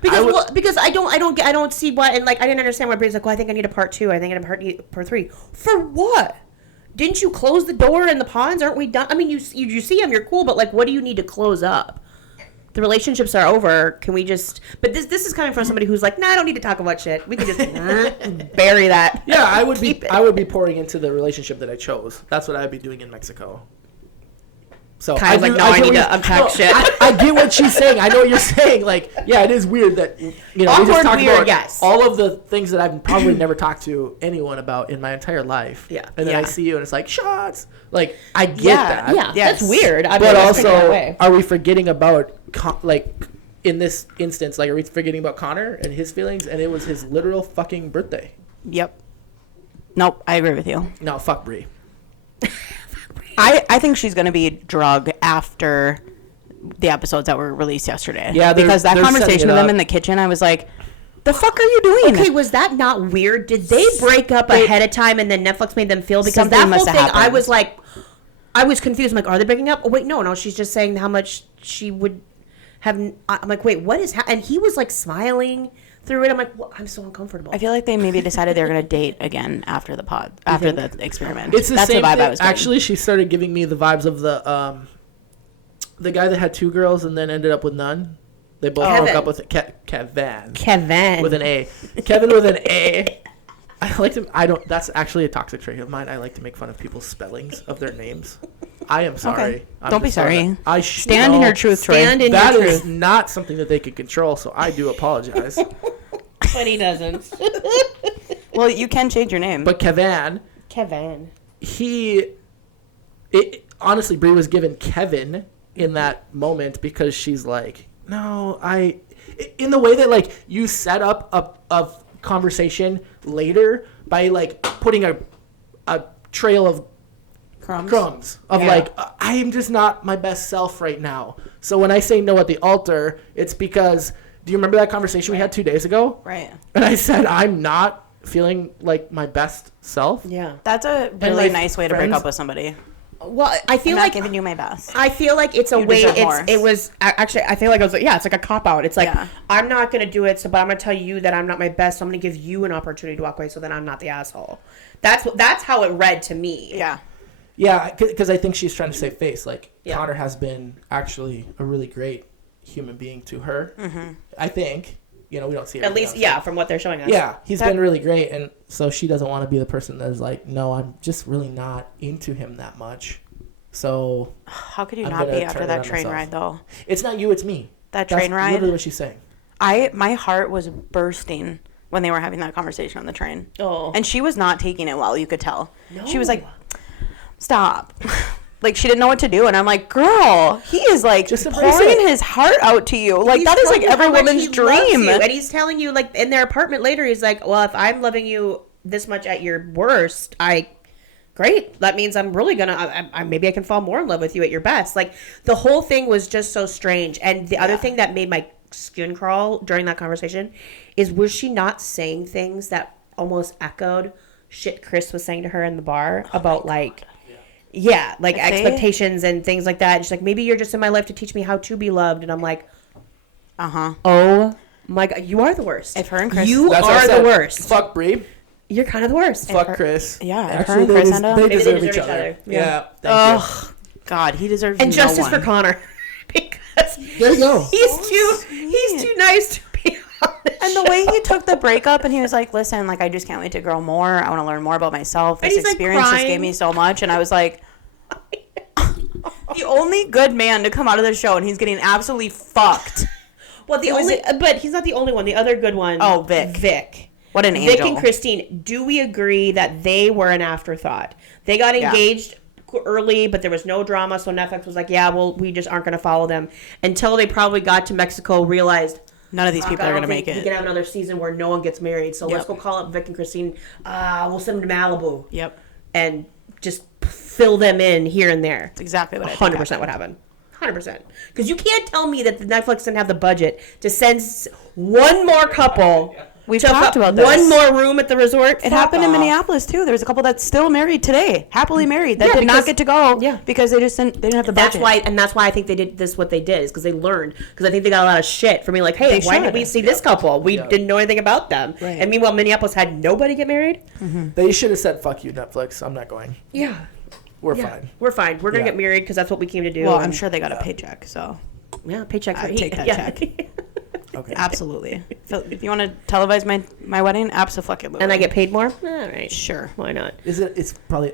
Because I don't see why, and like, I didn't understand why Brady's like, well, I think I need a part 2. I think I need a part 3. For what? Didn't you close the door in the ponds? Aren't we done? I mean, you see him, you're cool, but like, what do you need to close up? The relationships are over. Can we just? But this is coming from somebody who's like, nah, I don't need to talk about shit. We can just bury that. yeah, I would be pouring into the relationship that I chose. That's what I'd be doing in Mexico. So Kind of like, no, I need to unpack shit. I get what she's saying. I know what you're saying. Like, yeah, it is weird that, you know, we just Awkward, talked weird, about yes. all of the things that I've probably never talked to anyone about in my entire life. Yeah. And then Yeah. I see you and it's like, shots. Like, I get Yeah, that. Yeah, Yes. that's weird. I mean, But let's take it that also, way. are we forgetting about, like, in this instance, like, are we forgetting about Connor and his feelings? And it was his literal fucking birthday. Yep. Nope, I agree with you. No, fuck Bree. I think she's going to be drug after the episodes that were released yesterday. Yeah, because that they're conversation setting it with them up. in the kitchen, I was like, the fuck are you doing? Okay, was that not weird? Did they break up ahead of time and then Netflix made them feel? Because Something that whole must have thing, happened. I was like, I was confused. I'm like, are they breaking up? Oh, wait, no, she's just saying how much she would have. I'm like, wait, what is and he was like smiling through it. I'm like, I'm so uncomfortable. I feel like they maybe decided they were going to date again after the pod, after the experiment. It's the That's same the vibe thing. I was getting. Actually, she started giving me the vibes of the guy that had 2 girls and then ended up with none. They both broke up with Kevin with an A. Kevin with an A. I like to. I don't. That's actually a toxic trait of mine. I like to make fun of people's spellings of their names. I am sorry. Okay. I'm Don't be just sorry. I Stand in your truth, Troy. Stand in That your is truth. not something that they could control, so I do apologize. But he doesn't. Well, you can change your name. But Kevin, honestly, Brie was given Kevin in that moment because she's like, no, in the way that like you set up a conversation later by like putting a trail of crumbs of like, I am just not my best self right now. So when I say no at the altar, it's because, do you remember that conversation we had 2 days ago? Right. And I said, I'm not feeling like my best self. Yeah. That's a really my nice way to break friends- up with somebody. Well, I feel I'm like not giving you my best. I feel like it's a You way. deserve more. It was actually. I feel like I was like, yeah, it's like a cop out. It's like Yeah. I'm not gonna do it, so but I'm gonna tell you that I'm not my best. So I'm gonna give you an opportunity to walk away, so that I'm not the asshole. That's how it read to me. Yeah. Yeah, because I think she's trying to save face. Like, Yeah. Connor has been actually a really great human being to her. Mm-hmm. I think. We don't see it. At least, yeah, from what they're showing us. Yeah, he's been really great. And so she doesn't want to be the person that is like, no, I'm just really not into him that much. So How could you I'm not gonna be turn after it that on train myself. ride, though? It's not you, it's me. That That's train ride? literally what she's saying. My heart was bursting when they were having that conversation on the train. Oh. And she was not taking it well, you could tell. No. She was like, stop. Like, she didn't know what to do. And I'm like, girl, he is like Just embrace pouring it. his heart out to you. Like, He's that is telling like you every how much woman's he loves dream. you. And he's telling you, like, in their apartment later, he's like, well, if I'm loving you this much at your worst, great. That means I'm really gonna, maybe I can fall more in love with you at your best. Like, the whole thing was just so strange. And the other thing that made my skin crawl during that conversation is, was she not saying things that almost echoed shit Chris was saying to her in the bar about, like, yeah, like expectations and things like that. And she's like, maybe you're just in my life to teach me how to be loved. And I'm like, oh my God, you are the worst. If her and Chris- you That's what I are said. the worst. Fuck Brie. You're kind of the worst. Fuck Chris. Yeah, if her Actually, and Chris end up- they Maybe they deserve deserve each each other. other. Yeah. Thank you. God, he deserves And no justice one. for Connor, because There you go. he's too nice to be honest. And the way he took the breakup and he was like, listen, like, I just can't wait to grow more. I want to learn more about myself. This he's, like, experience just crying. gave me so much. And I was like, the only good man to come out of the show, and he's getting absolutely fucked. Well, but he's not the only one. The other good one. Oh, Vic. What an Vic angel. and Christine. Do we agree that they were an afterthought? They got engaged early, but there was no drama. So Netflix was like, yeah, well, we just aren't going to follow them until they probably got to Mexico, realized None of these people are going to make We it. can have another season where no one gets married. So let's go call up Vic and Christine. We'll send them to Malibu. Yep. And just fill them in here and there. That's exactly what I think 100% what happened. 100%. Because you can't tell me that the Netflix didn't have the budget to send one more couple. We've talked about this. One more room at the resort. It happened in Minneapolis too. There was a couple that's still married today, happily married, that did not get to go because they didn't have the budget. That's why I think they did this. What they did is because they learned. Because I think they got a lot of shit from me. Like, hey, why did we see this couple? We didn't know anything about them. Right. And meanwhile, Minneapolis had nobody get married. Mm-hmm. They should have said, fuck you, Netflix. I'm not going. Yeah. We're fine. We're fine. We're going to get married because that's what we came to do. Well, I'm sure they got a paycheck, so. Yeah, paycheck for I'd take that check. Okay. Absolutely. If you want to televise my wedding, absolutely. And I get paid more? All right. Sure. Why not? It's probably,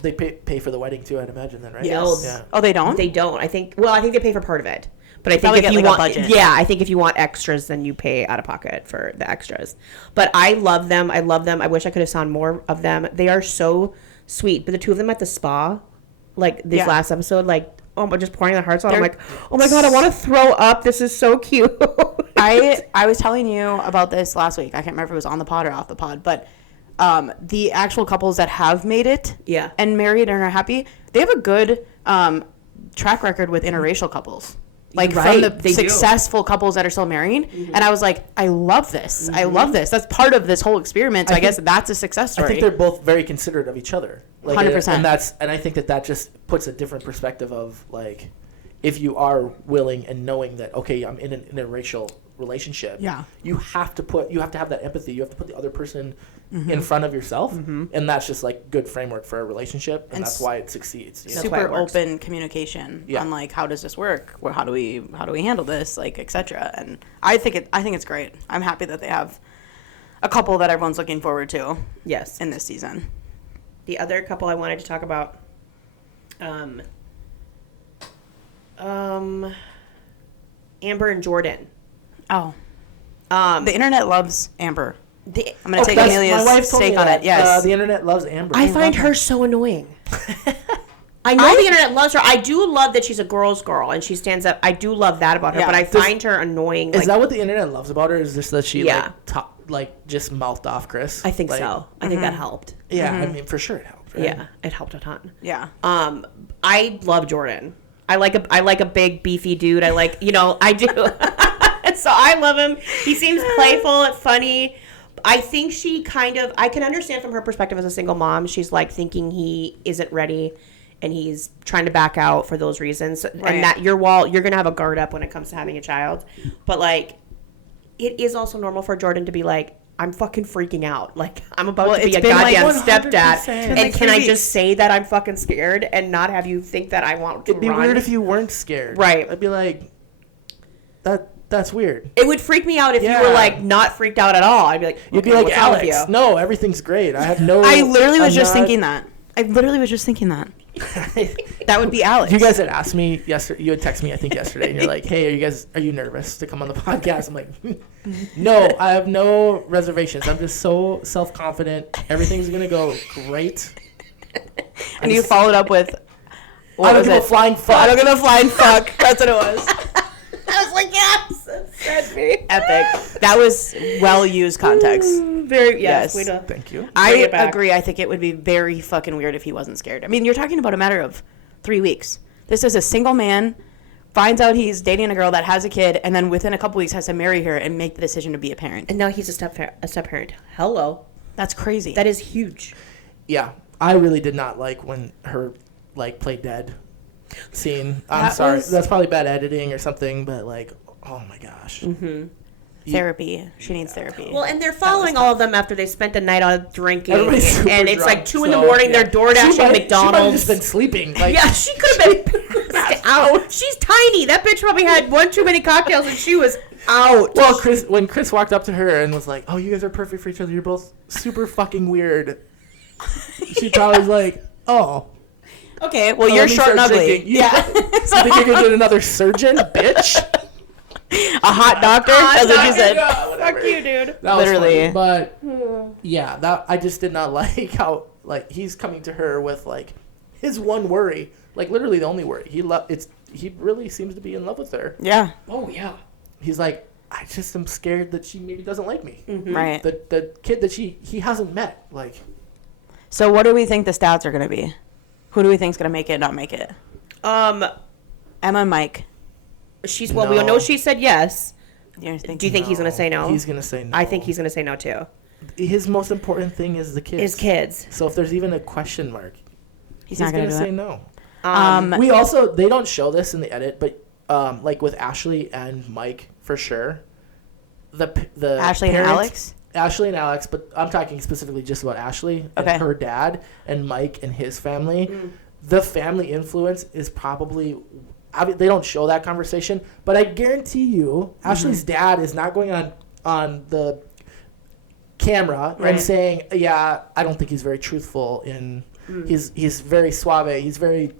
they pay for the wedding too, I'd imagine then, right? Yes. Yeah. Oh, they don't? They don't. I think they pay for part of it. But I think Probably if get, you like, a want, budget. I think if you want extras, then you pay out of pocket for the extras. But I love them. I wish I could have found more of them. They are so sweet. But the two of them at the spa, like this last episode, like, just pouring their hearts out. I'm like, oh my God, I want to throw up. This is so cute. I was telling you about this last week. I can't remember if it was on the pod or off the pod, but the actual couples that have made it and married and are happy, they have a good track record with interracial couples. like Right, from the they do. successful couples that are still married. And I was like, I love this. I love this. That's part of this whole experiment. So I guess that's a success story. I think they're both very considerate of each other. 100%. And I think that just puts a different perspective of like, if you are willing and knowing that, okay, I'm in an interracial relationship. Yeah. You have to have that empathy. You have to put the other person in front of yourself. And that's just like good framework for a relationship. And that's why it succeeds. You know? That's why it Super works. open communication Yeah. on like, how does this work? Well, how do we handle this? Like, etc. And I think it's great. I'm happy that they have a couple that everyone's looking forward to Yes. in this season. The other couple I wanted to talk about, Amber and Jordan. Oh. The internet loves Amber. I'm going to take My Amelia's wife told me take on that. it. Yes. The internet loves Amber. I find her so annoying. I know the internet loves her. I do love that she's a girl's girl and she stands up. I do love that about her, Yeah. but I find her annoying. Is that what the internet loves about her? Is just that she Yeah. just mouthed off Chris? I think Like, so. I think that helped. Yeah, I mean, for sure it helped. Right? Yeah, it helped a ton. Yeah. I love Jordan. I like a big beefy dude. I like, I do. So I love him. He seems playful, funny. I think I can understand from her perspective as a single mom. She's like thinking he isn't ready and he's trying to back out for those reasons. Right. And that you're going to have a guard up when it comes to having a child. But like, it is also normal for Jordan to be like, I'm fucking freaking out. Like, I'm about to be it's a been like goddamn 100%. stepdad. Been And like can 3 I weeks. just say that I'm fucking scared and not have you think that I want to It'd be run? weird if you weren't scared. Right. I'd be like, that's weird. It would freak me out if you were Yeah. like not freaked out at all. I'd be like, You'd be okay, like, what's wrong with Alex, you? no, everything's great. I have no. I literally was I'm just not- thinking that. That would be Alex. You guys had asked me yesterday. You had texted me, I think, yesterday, and you're like, "Hey, are you nervous to come on the podcast?" I'm like, "No, I have no reservations. I'm just so self-confident. Everything's gonna go great." And you followed up with, I don't give a flying fuck. I don't give a flying fuck. That's what it was. I was like, yes, that's me. Epic. That was well-used context. Very Yes. Way to Thank you. I Bring it back. agree. I think it would be very fucking weird if he wasn't scared. I mean, you're talking about a matter of 3 weeks. This is a single man, finds out he's dating a girl that has a kid, and then within a couple weeks has to marry her and make the decision to be a parent. And now he's a step parent. Hello, That's crazy. that is huge. Yeah, I really did not like when her play dead scene. I'm That sorry. was- That's probably bad editing or something, but oh my gosh. Mm-hmm. Therapy. She needs therapy. Well, and they're following all of them after they spent the night out drinking, Everybody's super and it's drunk, like 2 in the so, morning. yeah. They're door dashing She might have McDonald's. just been sleeping. Like, Yeah, she could have been out. She's tiny. That bitch probably had one too many cocktails and she was out. Well, when Chris walked up to her and was like, "Oh, you guys are perfect for each other. You're both super fucking weird," she probably was like, "Oh, okay, well, let you're me short and start ugly. drinking." Yeah. You think you're gonna get another surgeon, bitch? A hot doctor? That's what you said. Fuck you, dude. That Literally. was funny, but yeah, that I just did not like how he's coming to her with his one worry, literally the only worry. He really seems to be in love with her. Yeah, Oh, yeah. He's like, I just am scared that she maybe doesn't like me. right. The kid that he hasn't met, So what do we think the stats are going to be? Who do we think's going to make it, not make it? Emma and Mike. We No. know she said yes. You think Do you think he's going to say no? He's gonna say no. I think he's going to say no, too. His most important thing is the kids. His kids. So if there's even a question mark, he's not going to gonna do say it? no. We also, they don't show this in the edit, but with Ashley and Mike for sure. The Ashley and parents- Alex? Ashley and Alex, but I'm talking specifically just about Ashley and Okay. her dad and Mike and his family. The family influence is probably. They don't show that conversation, but I guarantee you, Ashley's dad is not going on the camera Right. and saying, "Yeah, I don't think he's very truthful in." He's very suave. He's very,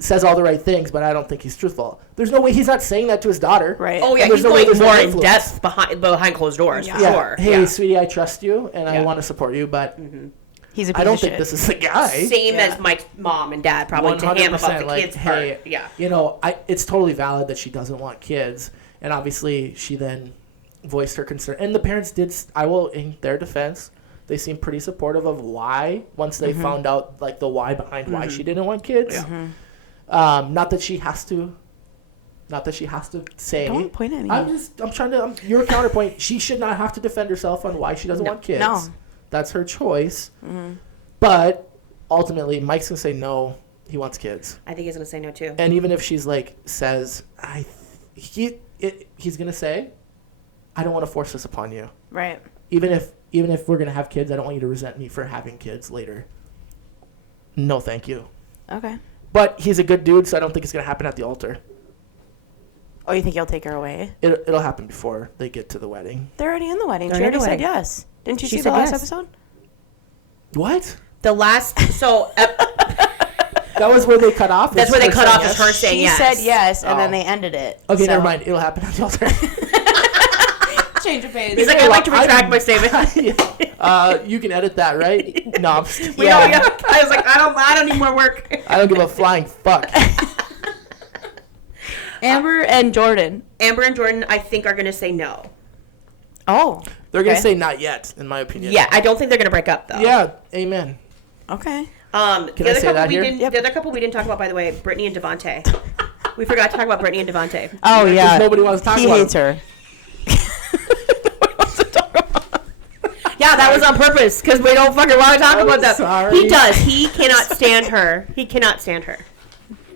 says all the right things, but I don't think he's truthful. There's no way he's not saying that to his daughter. Right. Oh, yeah, And there's he's no way going there's no more in influence. depth behind closed doors, for Yeah. sure. Hey, Yeah. sweetie, I trust you, and I Yeah. want to support you, but He's a piece I don't of think shit. this is the guy. Same Yeah. as Mike's mom and dad, probably to him about the kids hey, part. Yeah. It's totally valid that she doesn't want kids, and obviously she then voiced her concern. And the parents did. I will, in their defense, they seemed pretty supportive of why once they found out the why behind why she didn't want kids. Not that she has to Not that she has to say. Don't point at me. I'm trying to. Your counterpoint. She should not have to defend herself on why she doesn't want kids. No. That's her choice. Mm-hmm. But ultimately, Mike's gonna say no. He wants kids. I think he's gonna say no too. And even if she's like says, he's gonna say, I don't want to force this upon you. Right. Even if we're gonna have kids, I don't want you to resent me for having kids later. No, thank you. Okay. But he's a good dude, so I don't think it's gonna happen at the altar. Oh, you think he'll take her away? It'll happen before they get to the wedding. They're already in the wedding. They're She in the already said wedding. yes. Didn't you She see said the last yes. episode? What? The last, so That was where they cut off? that's where they cut off, is her saying She yes. said yes, and then Oh. they ended it. Okay, So- never mind. It'll happen at the altar. Change of pace. He's like, I'd like to retract my statement. You can edit that, right? No, I'm just kidding. Yeah. I was like, I don't need more work. I don't give a flying fuck. Amber and Jordan. Amber and Jordan, I think, are gonna say no. Oh. They're gonna Okay. say not yet, in my opinion. Yeah, I don't think they're gonna break up though. Yeah. Amen. Okay. The Can I other say couple that we here? didn't. Yep. The other couple we didn't talk about, by the way, Brittany and Devontae. We forgot to talk about Brittany and Devontae. Oh, yeah. nobody wants to talk he about hates her. Yeah, that was on purpose because we don't fucking want to talk about that. sorry. He does. He cannot stand her. He cannot stand her.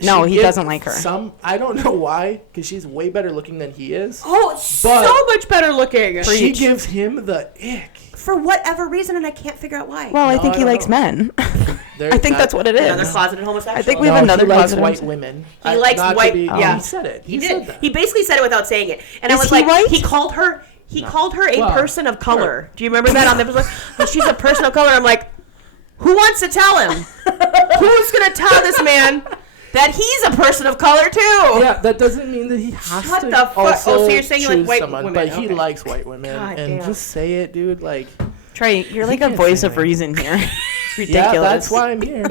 No, She he gives doesn't like her. I don't know why, because she's way better looking than he is. Oh, so much better looking. She gives him the ick. For whatever reason, and I can't figure out why. Well, I No, think I he don't likes know. men. I think that's what it Another is. closeted homosexual. I think we No, have another he likes closet white hom- women. He likes Not to white- He said it. He said did. that. He basically said it without saying it, and I Is was he like, white? he called her. He called her a Well, person of color. Do you remember that on the episode? Like, she's a person of color. I'm like, who wants to tell him? Who's gonna tell this man that he's a person of color too? Yeah, that doesn't mean that he has Shut to the fuck- also oh, so you're saying you like choose white someone, women, but he okay. likes white women. God and damn. just say it, dude. Like, Trey, you're like a can't voice say of that. reason here. It's yeah, ridiculous. that's why I'm here.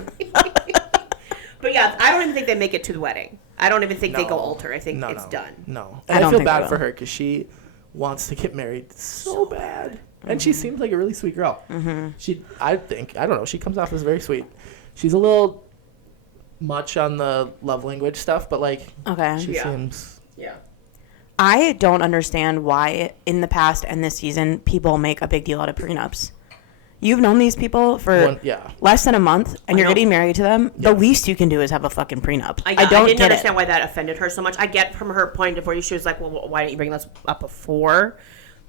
But yeah, I don't even think they make it to the wedding. I don't even think they go No. altar. I think No, it's no. done. No, I and I, don't feel think they bad will. for her because she wants to get married so bad, and she seems like a really sweet girl. Mm-hmm. I don't know. She comes off as very sweet. She's a little much on the love language stuff, but like, Okay. she Yeah. seems. Yeah. I don't understand why in the past and this season people make a big deal out of prenups. You've known these people for Yeah. less than a month, and I you're know. getting married to them. Yeah. The least you can do is have a fucking prenup. I don't didn't get understand it. why that offended her so much. I get from her point of view, she was like, well, why didn't you bring this up before?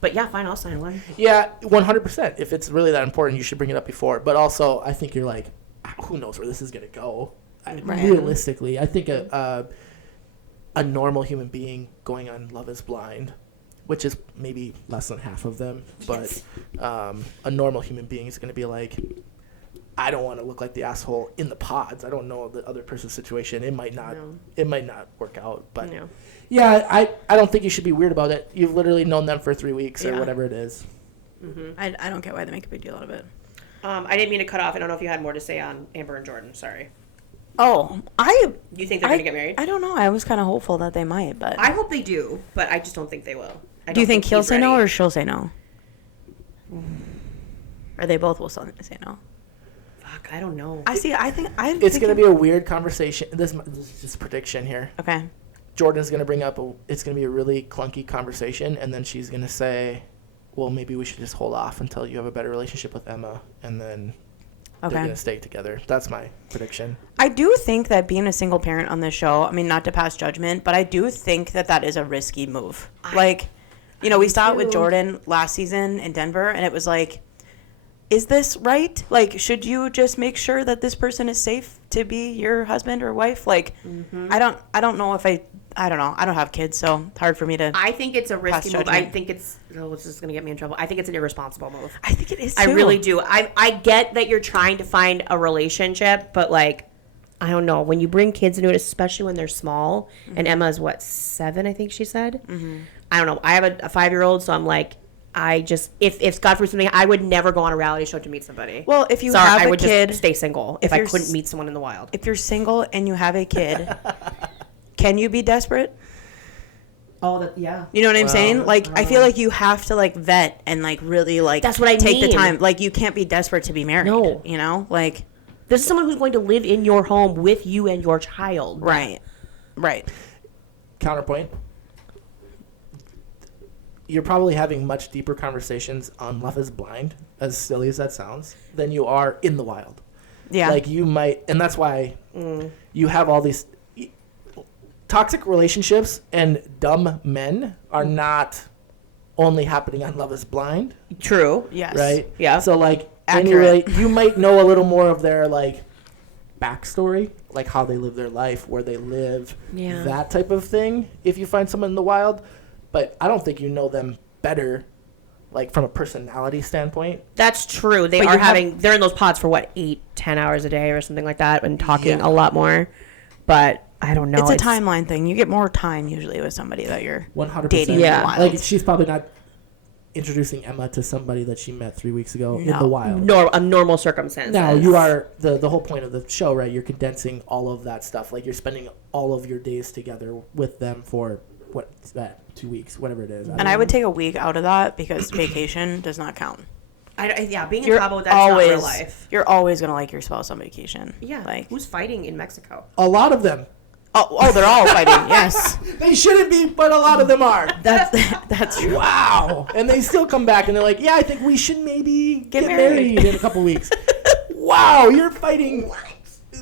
But yeah, fine, I'll sign one. Yeah, 100%. If it's really that important, you should bring it up before. But also, I think you're like, who knows where this is going to go? Right. Realistically, I think a normal human being going on Love is Blind, which is maybe less than half of them, but a normal human being is going to be like, I don't want to look like the asshole in the pods. I don't know the other person's situation. It might not. No. It might not work out. But No. yeah, I don't think you should be weird about it. You've literally known them for 3 weeks or Yeah. whatever it is. I don't get why they make a big deal out of it. I didn't mean to cut off. I don't know if you had more to say on Amber and Jordan. Sorry. Oh, You think they're going to get married? I don't know. I was kind of hopeful that they might, but I hope they do, but I just don't think they will. do you think he'll he's say no ready. or she'll say no? Or they both will say no? Fuck, I don't know. I see. It's going to be a weird conversation. This is just prediction here. Okay. Jordan's going to bring up, it's going to be a really clunky conversation, and then she's going to say, well, maybe we should just hold off until you have a better relationship with Emma, and then they're Okay. going to stay together. That's my prediction. I do think that being a single parent on this show, I mean, not to pass judgment, but I do think that that is a risky move. Like, you know, we saw it with too. Jordan last season in Denver, and it was like, is this right? Like, should you just make sure that this person is safe to be your husband or wife? Like, I don't know if I don't know. I don't have kids, so it's hard for me to. I think it's a risky move. judgment. I think it's. Oh, this is going to get me in trouble. I think it's an irresponsible move. I think it is. I too. really do. I get that you're trying to find a relationship, but like, I don't know. When you bring kids into it, especially when they're small, and Emma's what, 7, I think she said. I don't know. I have a 5-year-old, so I'm like, I just if God forbid something, I would never go on a reality show to meet somebody. Well, if you Sorry, have I a would kid, just stay single if I you're couldn't s- meet someone in the wild. if you're single and you have a kid, can you be desperate? Oh, yeah. You know what I'm Well, saying? Like, I feel like you have to like vet and like really like That's what I take the mean. time. Like, you can't be desperate to be married. No. You know, like This is someone who's going to live in your home with you and your child. right. counterpoint. You're probably having much deeper conversations on Love is Blind, as silly as that sounds, than you are in the wild. Yeah. Like you might, and that's why you have all these toxic relationships and dumb men are not only happening on Love is Blind, True. Yes. right? Yeah. So like, Accurate. anyway, you might know a little more of their like backstory, like how they live their life, where they live, Yeah. that type of thing. If you find someone in the wild, but I don't think you know them better, like from a personality standpoint. That's true. They But are you have- having. They're in those pods for what 8-10 hours a day or something like that, and talking Yeah. a lot more. But I don't know. It's a timeline thing. You get more time usually with somebody that you're 100%. dating. Yeah. In the wild. Like she's probably not introducing Emma to somebody that she met 3 weeks ago in No. the wild. A normal circumstance. Now you are the whole point of the show, right? You're condensing all of that stuff. Like you're spending all of your days together with them for what 2 weeks, whatever it is. and I would take a week out of that because vacation does not count. Being in You're Cabo, that's always not real life. you're always gonna like your spouse on vacation. Yeah. Like Who's fighting in Mexico? a lot of them. oh they're all fighting. Yes. They shouldn't be, but a lot of them are. That's true. Wow. And they still come back and they're like, yeah, I think we should maybe get married in a couple weeks. Wow, you're fighting.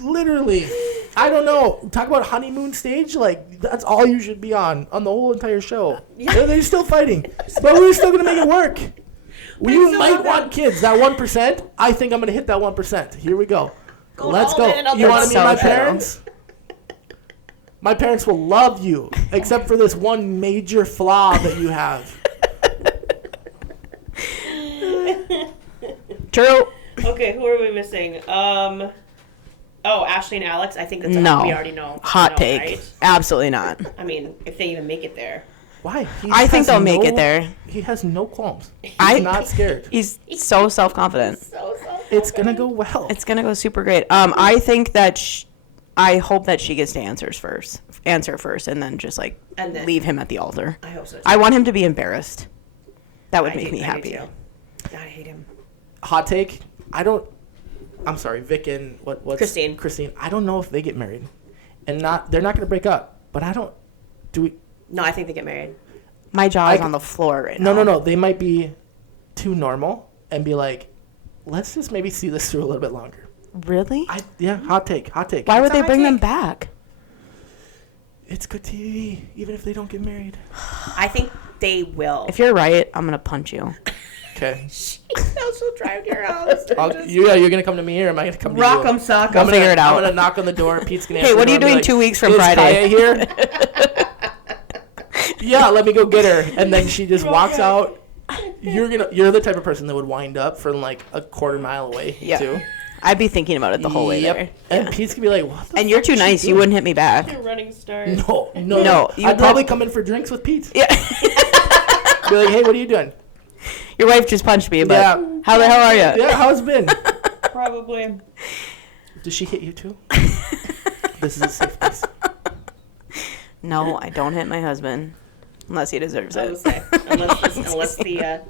Literally. I don't know. Talk about honeymoon stage. Like, that's all you should be on the whole entire show. Yeah. They're still fighting. But we're still going to make it work. You might want kids. That 1%, I think I'm going to hit that 1%. Here we go. Let's go. You want to meet my parents? My parents will love you, except for this one major flaw that you have. True. Okay, who are we missing? Ashley and Alex. I think that's No. we already know. Hot No, take. right? Absolutely not. I mean, if they even make it there. Why? I think they'll make it there. He has no qualms. He's I- not scared. He's so self-confident. It's going to go well. It's gonna go super great. I think that I hope that she gets to answer first, and then just like And then- leave him at the altar. I hope so. Too. I want him to be embarrassed. That would I make do- me I do happy. too. I hate him. Hot take. I'm sorry, Vic and what's Christine. I don't know if they get married. And they're not going to break up. But No, I think they get married. My jaw is on the floor right now. No. They might be too normal and be like, let's just maybe see this through a little bit longer. Really? Hot take. Why would It's a they hot bring them take. back? It's good TV, even if they don't get married. I think they will. If you're right, I'm gonna punch you. Okay. I'll still drive to your house. You're going to come to me here, or am I going to come to you? Rock 'em, sock 'em. We'll figure it out. I'm going to knock on the door. Pete's going to Hey, what are you doing 2 weeks from Friday? Kiah here? Yeah, let me go get her. And then she just walks out. You're the type of person that would wind up from like a quarter mile away, Yeah. too. I'd be thinking about it the whole way there. And Pete's going to be like, what the And you're fuck too is she nice. You doing? wouldn't hit me back. Running start. No. No, I'd probably come in for drinks with Pete. Yeah. Be like, hey, what are you doing? Your wife just punched me, but Yeah. how the hell are you? Yeah, how's it been? Probably. Does she hit you too? This is a safe place. No, I don't hit my husband unless he deserves I would it. say, unless the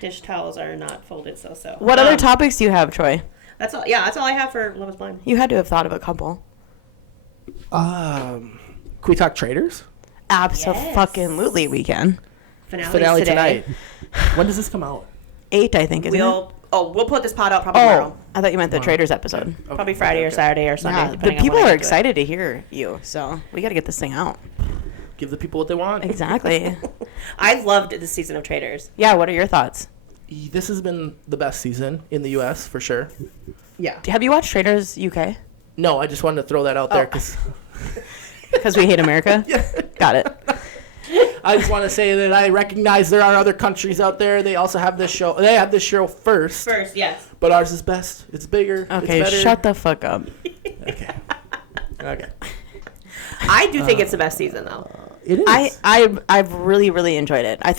dish towels are not folded so. What other topics do you have, Troy? That's all. Yeah, that's all I have for Love Is Blind. You had to have thought of a couple. Can we talk Traitors? Absolutely, we can. Finale Today. tonight. When does this come out? 8, I think, isn't it? We'll put this pod out probably Oh, tomorrow. I thought you meant the Traitors episode. Probably Friday or Saturday or Sunday. Yeah, the depending on people when I are get to it. excited to hear you, so we got to get this thing out. Give the people what they want. Exactly. I loved this season of Traitors. Yeah, what are your thoughts? This has been the best season in the U.S. for sure. Yeah. Have you watched Traitors UK? No, I just wanted to throw that out there Because we hate America? Yeah. Got it. I just want to say that I recognize there are other countries out there. They also have this show. They have this show first. First, yes. But ours is best. It's bigger. Okay, it's better. shut the fuck up. Okay. Okay. I do think it's the best season though. It is. I've really, really enjoyed it. I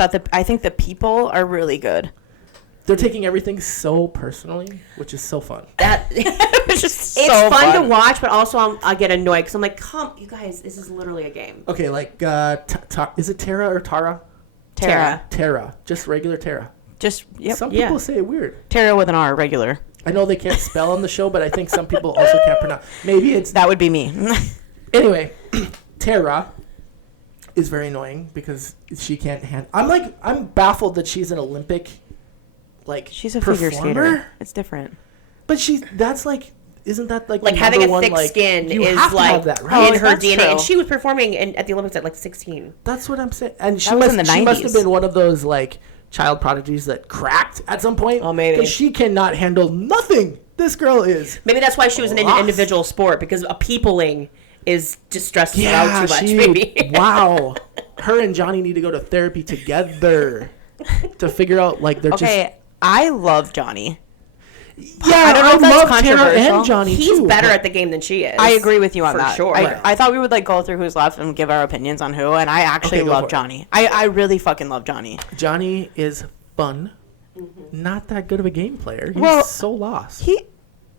think the people are really good. They're taking everything so personally, which is so fun. It's just It's so fun to watch, but also I get annoyed because I'm like, come, you guys, this is literally a game. Okay, like, is it Tara or Tara? Tara. Tara. Just regular Tara. Just, yep. Some people say it weird. Tara with an R, regular. I know they can't spell on the show, but I think some people also can't pronounce. Maybe it's That would be me. Anyway, Tara is very annoying because she can't handle. I'm baffled that she's an Olympic, like, She's a performer. figure skater. It's different. But that's like, isn't that like Like the having a number thick one, like, skin you is have to like have that, right? in her that's DNA, true. and she was performing at the Olympics at like 16. That's what I'm saying. And she That was must, in the she must have 90s. been one of those like child prodigies that cracked at some point. Oh, maybe. Because she cannot handle nothing. This girl is. Maybe that's why she was an Lost. individual sport, because a peopling is just stressing her out too much. Maybe. Wow. Her and Johnny need to go to therapy together to figure out, like, they're Okay, I love Johnny. just. I Yeah, don't know if that's love Tara controversial. and Johnny He's too, better but- at the game than she is. I agree with you on for that. sure. I thought we would like go through who's left and give our opinions on who, and I actually Okay, go for love it. Johnny. I really fucking love Johnny. Johnny is fun. Not that good of a game player. He's Well, so lost.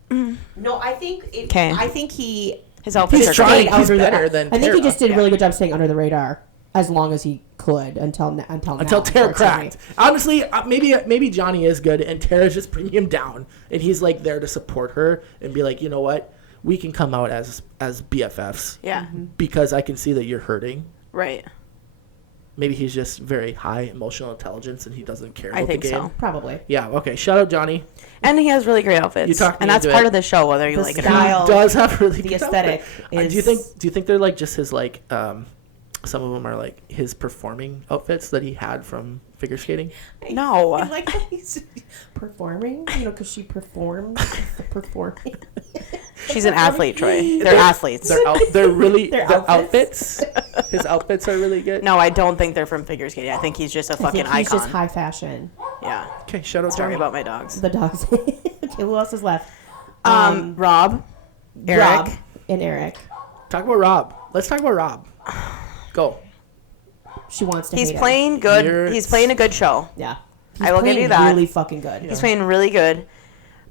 No, I think. Okay. I think he. His outfits He's are trying. great. He's better than I think he Tara. just did a really good job staying under the radar as long as he could until now. Until Tara unfortunately. cracked. Honestly, maybe Johnny is good, and Tara's just bringing him down, and he's like there to support her and be like, you know what, we can come out as BFFs. Yeah, Because I can see that you're hurting. right. Maybe he's just very high emotional intelligence, and he doesn't care about I think the game. so. Probably. Yeah. Okay. Shout out Johnny. And he has really great outfits. You talked me and that's into part it. of the show, whether you The like style. it or not. He does have really The good aesthetic outfit. is- Do you think they're like just his like some of them are like his performing outfits that he had from figure skating? No. I like how he's performing, because she performs performing. She's an athlete, Troy. They're athletes. They're really Their the outfits? outfits. His outfits are really good. No, I don't think they're from figure skating. I think he's just a I fucking think he's icon. just high fashion. Yeah. Okay. Shout out Sorry Johnny. about my dogs. The dogs. Okay, who else is left? Rob, Eric. Rob and Eric. Talk about Rob. Let's talk about Rob. Go. She wants to He's hate him. playing good. You're- He's playing a good show. Yeah. I will give playing you that. Really fucking good. He's playing really good.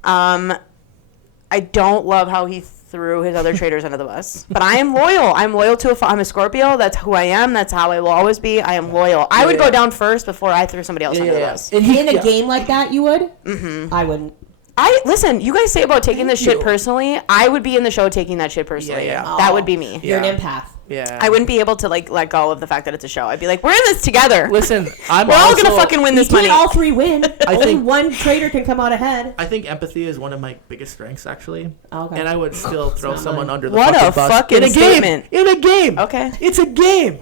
I don't love how he threw his other traders under the bus, but I am loyal. I'm loyal to I'm a Scorpio. That's who I am. That's how I will always be. I am loyal. I would Yeah. go down first before I threw somebody else under the bus. And he, In a yeah. game like that, you would? Mm-hmm. I wouldn't. Listen. You guys say about taking this shit you. personally. I would be in the show taking that shit personally. Yeah, yeah. That would be me. You're Yeah. an empath. Yeah. I wouldn't be able to like let go of the fact that it's a show. I'd be like, we're in this together. Listen. I'm We're all also, gonna fucking win You this money. can't all three win. Only think- one trader can come out ahead. I think empathy is one of my biggest strengths, actually. Okay. And I would still throw not someone mine. under the What fucking a bus. fucking in a statement. game. In a game. Okay. It's a game.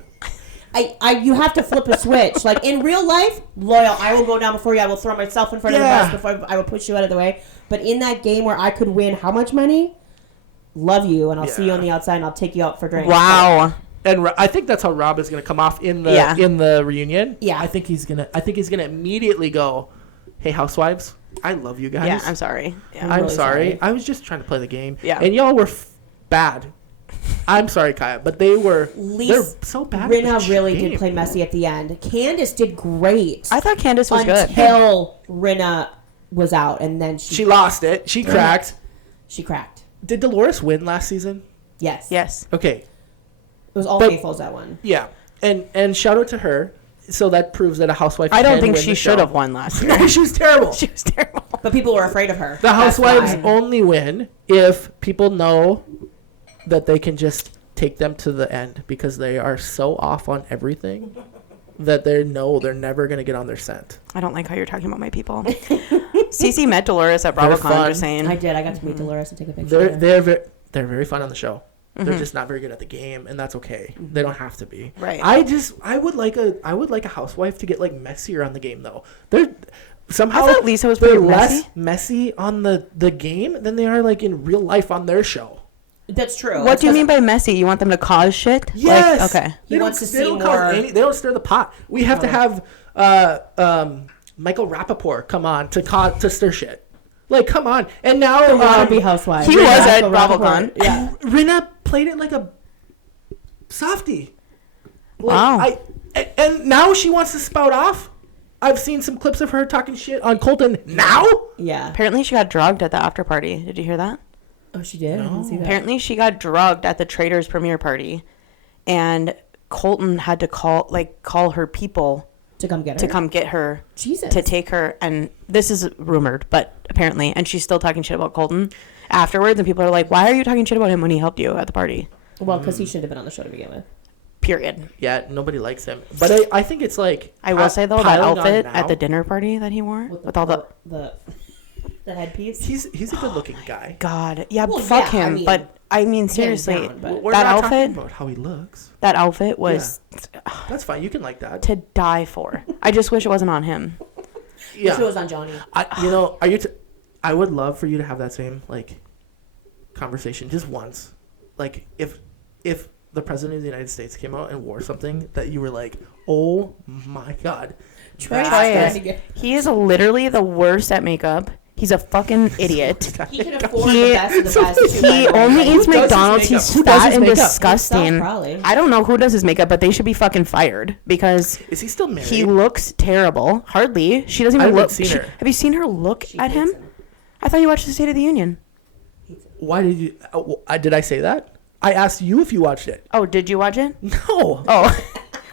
You have to flip a switch. Like in real life, loyal. I will go down before you. I will throw myself in front Yeah. of the bus before I will push you out of the way. But in that game where I could win how much money? Love you, and I'll see you Yeah. on the outside, and I'll take you out for drinks. Wow. And I think that's how Rob is going to come off in the Yeah. in the reunion. Yeah. I think he's gonna immediately go, "Hey, housewives, I love you guys. Yeah, I'm sorry. Yeah. I'm really sorry. sorry. I was just trying to play the game. Yeah. And y'all were bad. I'm sorry, Kiah, but they're Least so bad. at this Rinna really game. did play messy at the end. Candace did great I thought Candace was good. until Rinna was out, and then She lost it. She cracked. she cracked. Did Dolores win last season? Yes. Yes. Okay. It was all But- faithfuls that one. Yeah. And shout out to her. So that proves that a housewife. I don't can think win she the should show. have won last year. No, she was terrible. She was terrible. But people were afraid of her. The That's housewives why. only win if people know that they can just take them to the end because they are so off on everything that they know they're never going to get on their scent. I don't like how you're talking about my people. CC met Dolores at They're BravoCon. fun. Just saying. I did. I got to meet Dolores and take a picture. They're very fun on the show. Mm-hmm. They're just not very good at the game, and that's okay. They don't have to be. Right. I would like a housewife to get like messier on the game though. They're somehow I thought Lisa was they're pretty less messy. messy on the game than they are like in real life on their show. That's true. What It's do you 'cause mean by messy? You want them to cause shit? Yes. Like, okay. He wants to they don't see cause more- They don't stir the pot. We have to have Michael Rappaport come on to stir shit. Like, come on. And now the wannabe housewife? he was at Michael BravoCon. Rappaport. Yeah. Rinna played it like a softie. Like, Wow. And now she wants to spout off. I've seen some clips of her talking shit on Colton now. Yeah. Apparently, she got drugged at the after party. Did you hear that? Oh, she did. I didn't see that. Apparently, she got drugged at the Traitors premiere party, and Colton had to call her people To come get her. to come get her, Jesus. to take her. And this is rumored, but apparently, and she's still talking shit about Colton afterwards. And people are like, "Why are you talking shit about him when he helped you at the party?" Well, because he shouldn't have been on the show to begin with. Period. Yeah, nobody likes him. But I think it's like I will say though, that piling on outfit now- at the dinner party that he wore with all the the headpiece. He's a good-looking guy. God, yeah, Well, fuck yeah, I him. mean, but I mean, hands seriously, down, but- We're that not outfit, talking about how he looks. that outfit was That's fine. You can like that. to die for. I just wish it wasn't on him. This was on Johnny. I would love for you to have that same like conversation just once. Like if the president of the United States came out and wore something that you were like, oh my god, Troy that's- is- He is literally the worst at makeup. He's a fucking idiot. He can afford the best of the best. too, He by the way. only Who eats does his McDonald's. makeup? He's Who does fat his and makeup? disgusting. Himself, probably. I don't know who does his makeup, but they should be fucking fired because Is he still married? he looks terrible. Hardly. She doesn't I even haven't look. seen her. Have you seen her look She at hates him? I thought you watched the State of the Union. Why did you? Did I say that? I asked you if you watched it. Oh, did you watch it? No. Oh,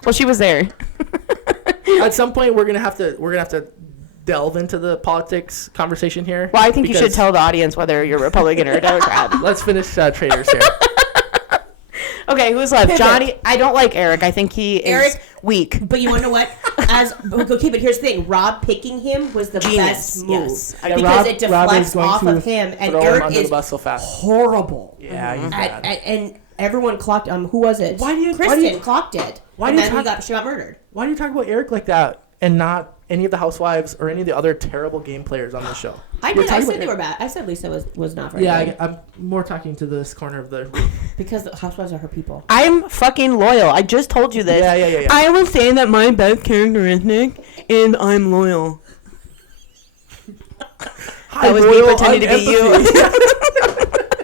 well, she was there. At some point, we're gonna have to delve into the politics conversation here. Well, I think you should because- tell the audience whether you're Republican or a Democrat. Let's finish Traitors here. Okay, who's left? Pivot. Johnny. I don't like Eric. I think he is Eric- weak. But you want to know what? Okay, but here's the thing. Rob picking him was the Genius, best move. yes. Yeah, Because it Rob is deflects going off to of him, and throw him Eric under the is bus so fast. horrible. Yeah, he's bad. And everyone clocked. Who was it? Why do you- Kristen clocked it. why and do you then talk- she got murdered. Why do you talk about Eric like that and not any of the housewives or any of the other terrible game players on the show? I We're did. I talking said about they were Eric. bad. I said Lisa was not very Yeah, good. I'm more talking to this corner of the. Because the housewives are her people. I'm fucking loyal. I just told you this. Yeah. I will say that my best characteristic is I'm loyal. That was me pretending to be you.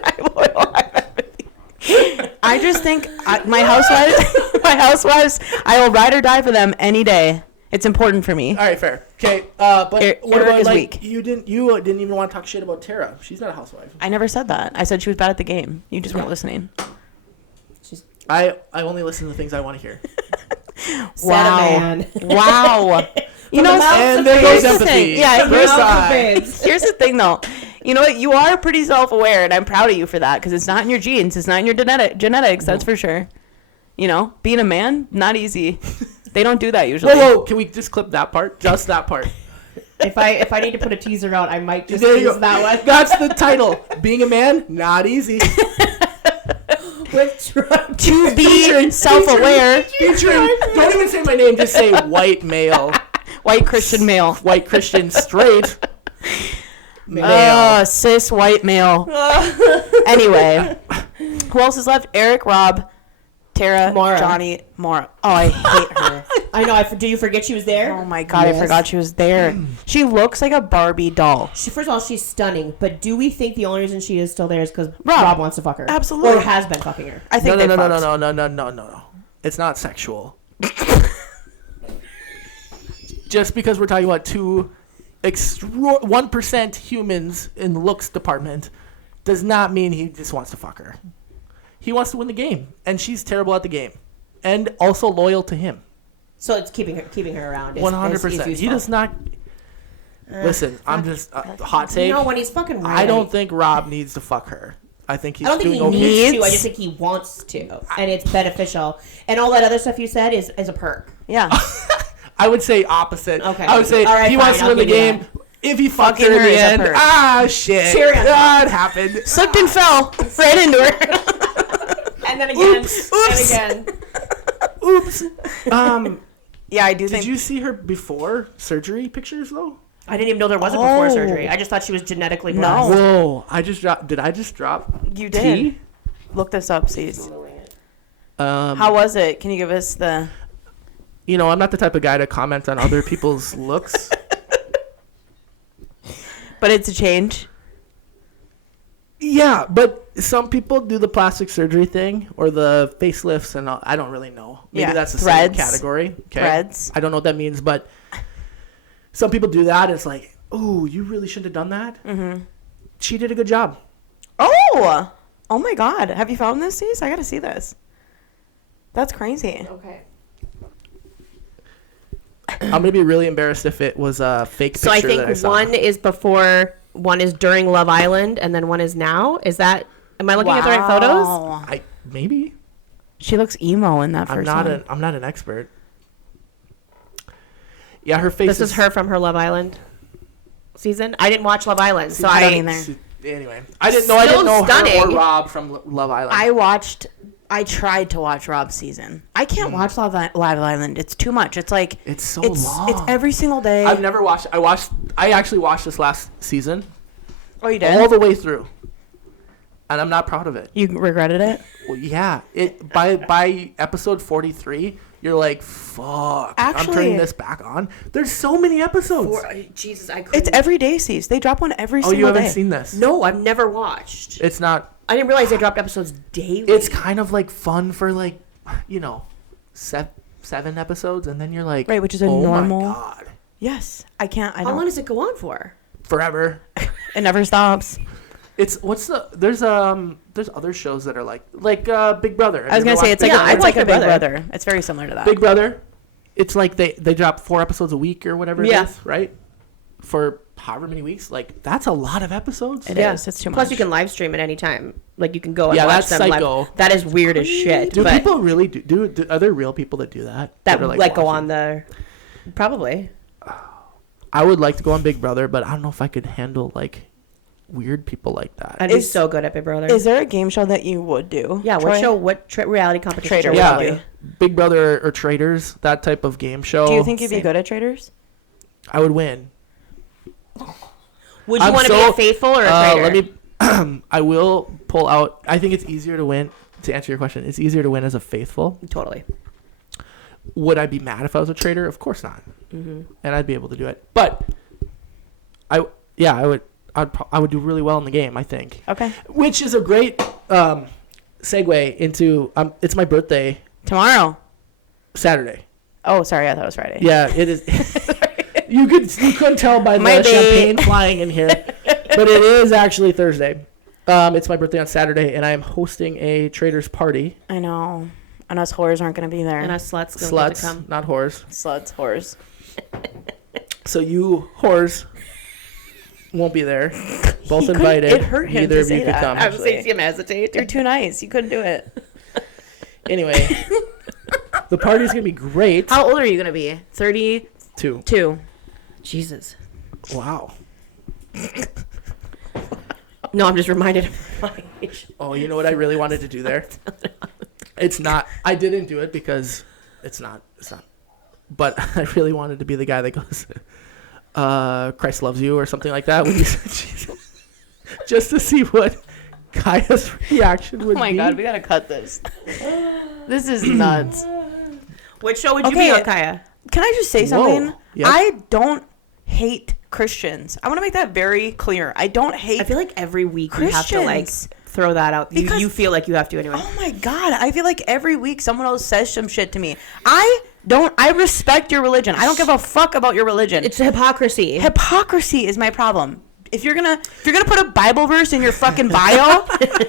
I'm loyal. I'm empathy. I just think my housewives, I will ride or die for them any day. It's important for me. All right, fair. Okay, but Eric what about is like weak. you didn't even want to talk shit about Tara? She's not a housewife. I never said that. I said she was bad at the game. You just weren't listening. I only listen to things I want to hear. Wow. Man. Wow. You know, And there goes here's the empathy. thing. Yeah, First here's, eye. here's the thing, though. You know what? You are pretty self-aware, and I'm proud of you for that because it's not in your genes. It's not in your genetics. That's for sure. You know, being a man, not easy. They don't do that usually. Whoa! Can we just clip that part? Just that part. If I need to put a teaser out, I might just There you use go. that one. That's the title. Being a man, not easy. With Trump. To be self-aware, Featuring. Don't even say my name. Just say white male, white Christian male. white Christian straight male. Cis white male. Anyway, who else is left? Eric, Rob, Tara, Maura. Johnny, Maura. Oh, I hate her. I know. Do you forget she was there? Oh my god, Yes. I forgot she was there. She looks like a Barbie doll. First of all, she's stunning. But do we think the only reason she is still there is because Rob. Rob wants to fuck her? Absolutely. Or has been fucking her. I think No. they fucked. No. It's not sexual. Just because we're talking about two 1% humans in the looks department does not mean he just wants to fuck her. He wants to win the game, and she's terrible at the game, and also loyal to him. So it's keeping her around. 100%. He does not. Listen, I'm just hot take. No, when he's fucking right. I don't think Rob needs to fuck her. I think he's I don't think doing he okay. needs to. I just think he wants to, and it's beneficial. And all that other stuff you said is a perk. Yeah. I would say opposite. Okay. I would say All right, he fine, wants to I'll win the give you game. that. If he fucked her Fucking in her the is a end, perk. shit. Cherry on That happened. Slipped and fell right into her. And then again, Oops. and again. Oops. Yeah, I do Did think. you see her before surgery pictures though? I didn't even know there was a before Oh. surgery. I just thought she was genetically No. blessed. Whoa! I just dropped. Did I just drop? You tea? did. Look this up, Cease. How was it? Can you give us the? You know, I'm not the type of guy to comment on other people's looks. But it's a change. Yeah, but some people do the plastic surgery thing or the facelifts, and I don't really know. Maybe Yeah, that's the threads. same category. Okay. Threads. I don't know what that means, but some people do that. It's like, oh, you really shouldn't have done that. Mm-hmm. She did a good job. Oh! Oh my God! Have you found this, Cease? I gotta see this. That's crazy. Okay. I'm gonna be really embarrassed if it was a fake picture. So I that think saw. one is before, one is during Love Island, and then one is now. Is that? Am I looking at the right photos? Maybe. She looks emo in that I'm first not one. I'm not an expert. Yeah, her face. This is her from her Love Island season. I didn't watch Love Island, so I don't I either. Anyway, I didn't know her stunning. or Rob from Love Island. I tried to watch Rob's season. I can't watch Love Island. It's too much. It's like It's so long. It's every single day. I've never watched. I actually watched this last season Oh, you did? all the way through, and I'm not proud of it. You regretted it? Well, yeah. It by episode 43, you're like, fuck. I'm Actually- turning this back on. There's so many episodes. Jesus, I couldn't. It's every day, Cease. They drop one every Oh, single day. you haven't seen this? No, I've never watched. It's not. I didn't realize they dropped episodes daily. It's kind of like fun for like, 7 episodes, and then you're like, Right, which is a oh normal- my god, Yes. I can't. I How long don't. does it go on for? forever. It never stops. It's there's other shows that are like Big Brother. Have I was you going to ever say, it's watched like, I it's like watch a Big Big Brother. Brother. It's very similar to that. Big Brother? It's like they drop 4 episodes a week or whatever it Yeah. is, right? For however many weeks. Like, that's a lot of episodes. It is. It's too much. Plus, you can live stream at any time. Like, you can go and Yeah, watch that's them psycho. live. That is weird as shit. Do but people really do are there real people that do that? that are, like go watching? on the... Probably. I would like to go on Big Brother, but I don't know if I could handle, like, weird people like that. I'd be Is- so good at Big Brother. Is there a game show that you would do? Yeah, Troy? what reality competition Traitors. show Yeah, would you do? Big Brother or Traitors, that type of game show. Do you think you'd be Same. good at Traitors? I would win? Would you I'm want to be so- a faithful or a traitor? Let me. I will pull out. I think it's easier to win. To answer your question, it's easier to win as a faithful. Totally. Would I be mad if I was a traitor? Of course not. Mm-hmm. And I'd be able to do it. But I would. I would do really well in the game, I think. Okay. Which is a great segue into. It's my birthday Tomorrow. Saturday. Oh, sorry. I thought it was Friday. Yeah, it is. You couldn't tell by the My bad. champagne flying in here, but it is actually Thursday. It's my birthday on Saturday, and I am hosting a Traitors party. I know. And us whores aren't going to be there. And us sluts don't get to Sluts, come. not whores. Sluts, whores. So you whores won't be there. Both He couldn't- invited. it hurt him Neither to of you say could that. come. I was seeing him hesitate. You're too nice. You couldn't do it. Anyway, the party's gonna be great. How old are you going to be? 32. 2. Jesus. Wow. No, I'm just reminded of my age. Oh, you know what I really wanted to do there? It's not. I didn't do it because it's not. But I really wanted to be the guy that goes, Christ loves you or something like that. When you said Jesus. Just to see what Kiah's reaction would Oh my be. God. We got to cut this. This is nuts. What show would you Okay. be on, Kiah? Can I just say something? Yes. I don't hate Christians. I want to make that very clear. I don't hate. I feel like every week you have to like Christians. throw that out. Because- You feel like you have to anyway. Oh my God. I feel like every week someone else says some shit to me. I respect your religion. I don't give a fuck about your religion. It's hypocrisy. Hypocrisy is my problem. If you're gonna put a Bible verse in your fucking bio,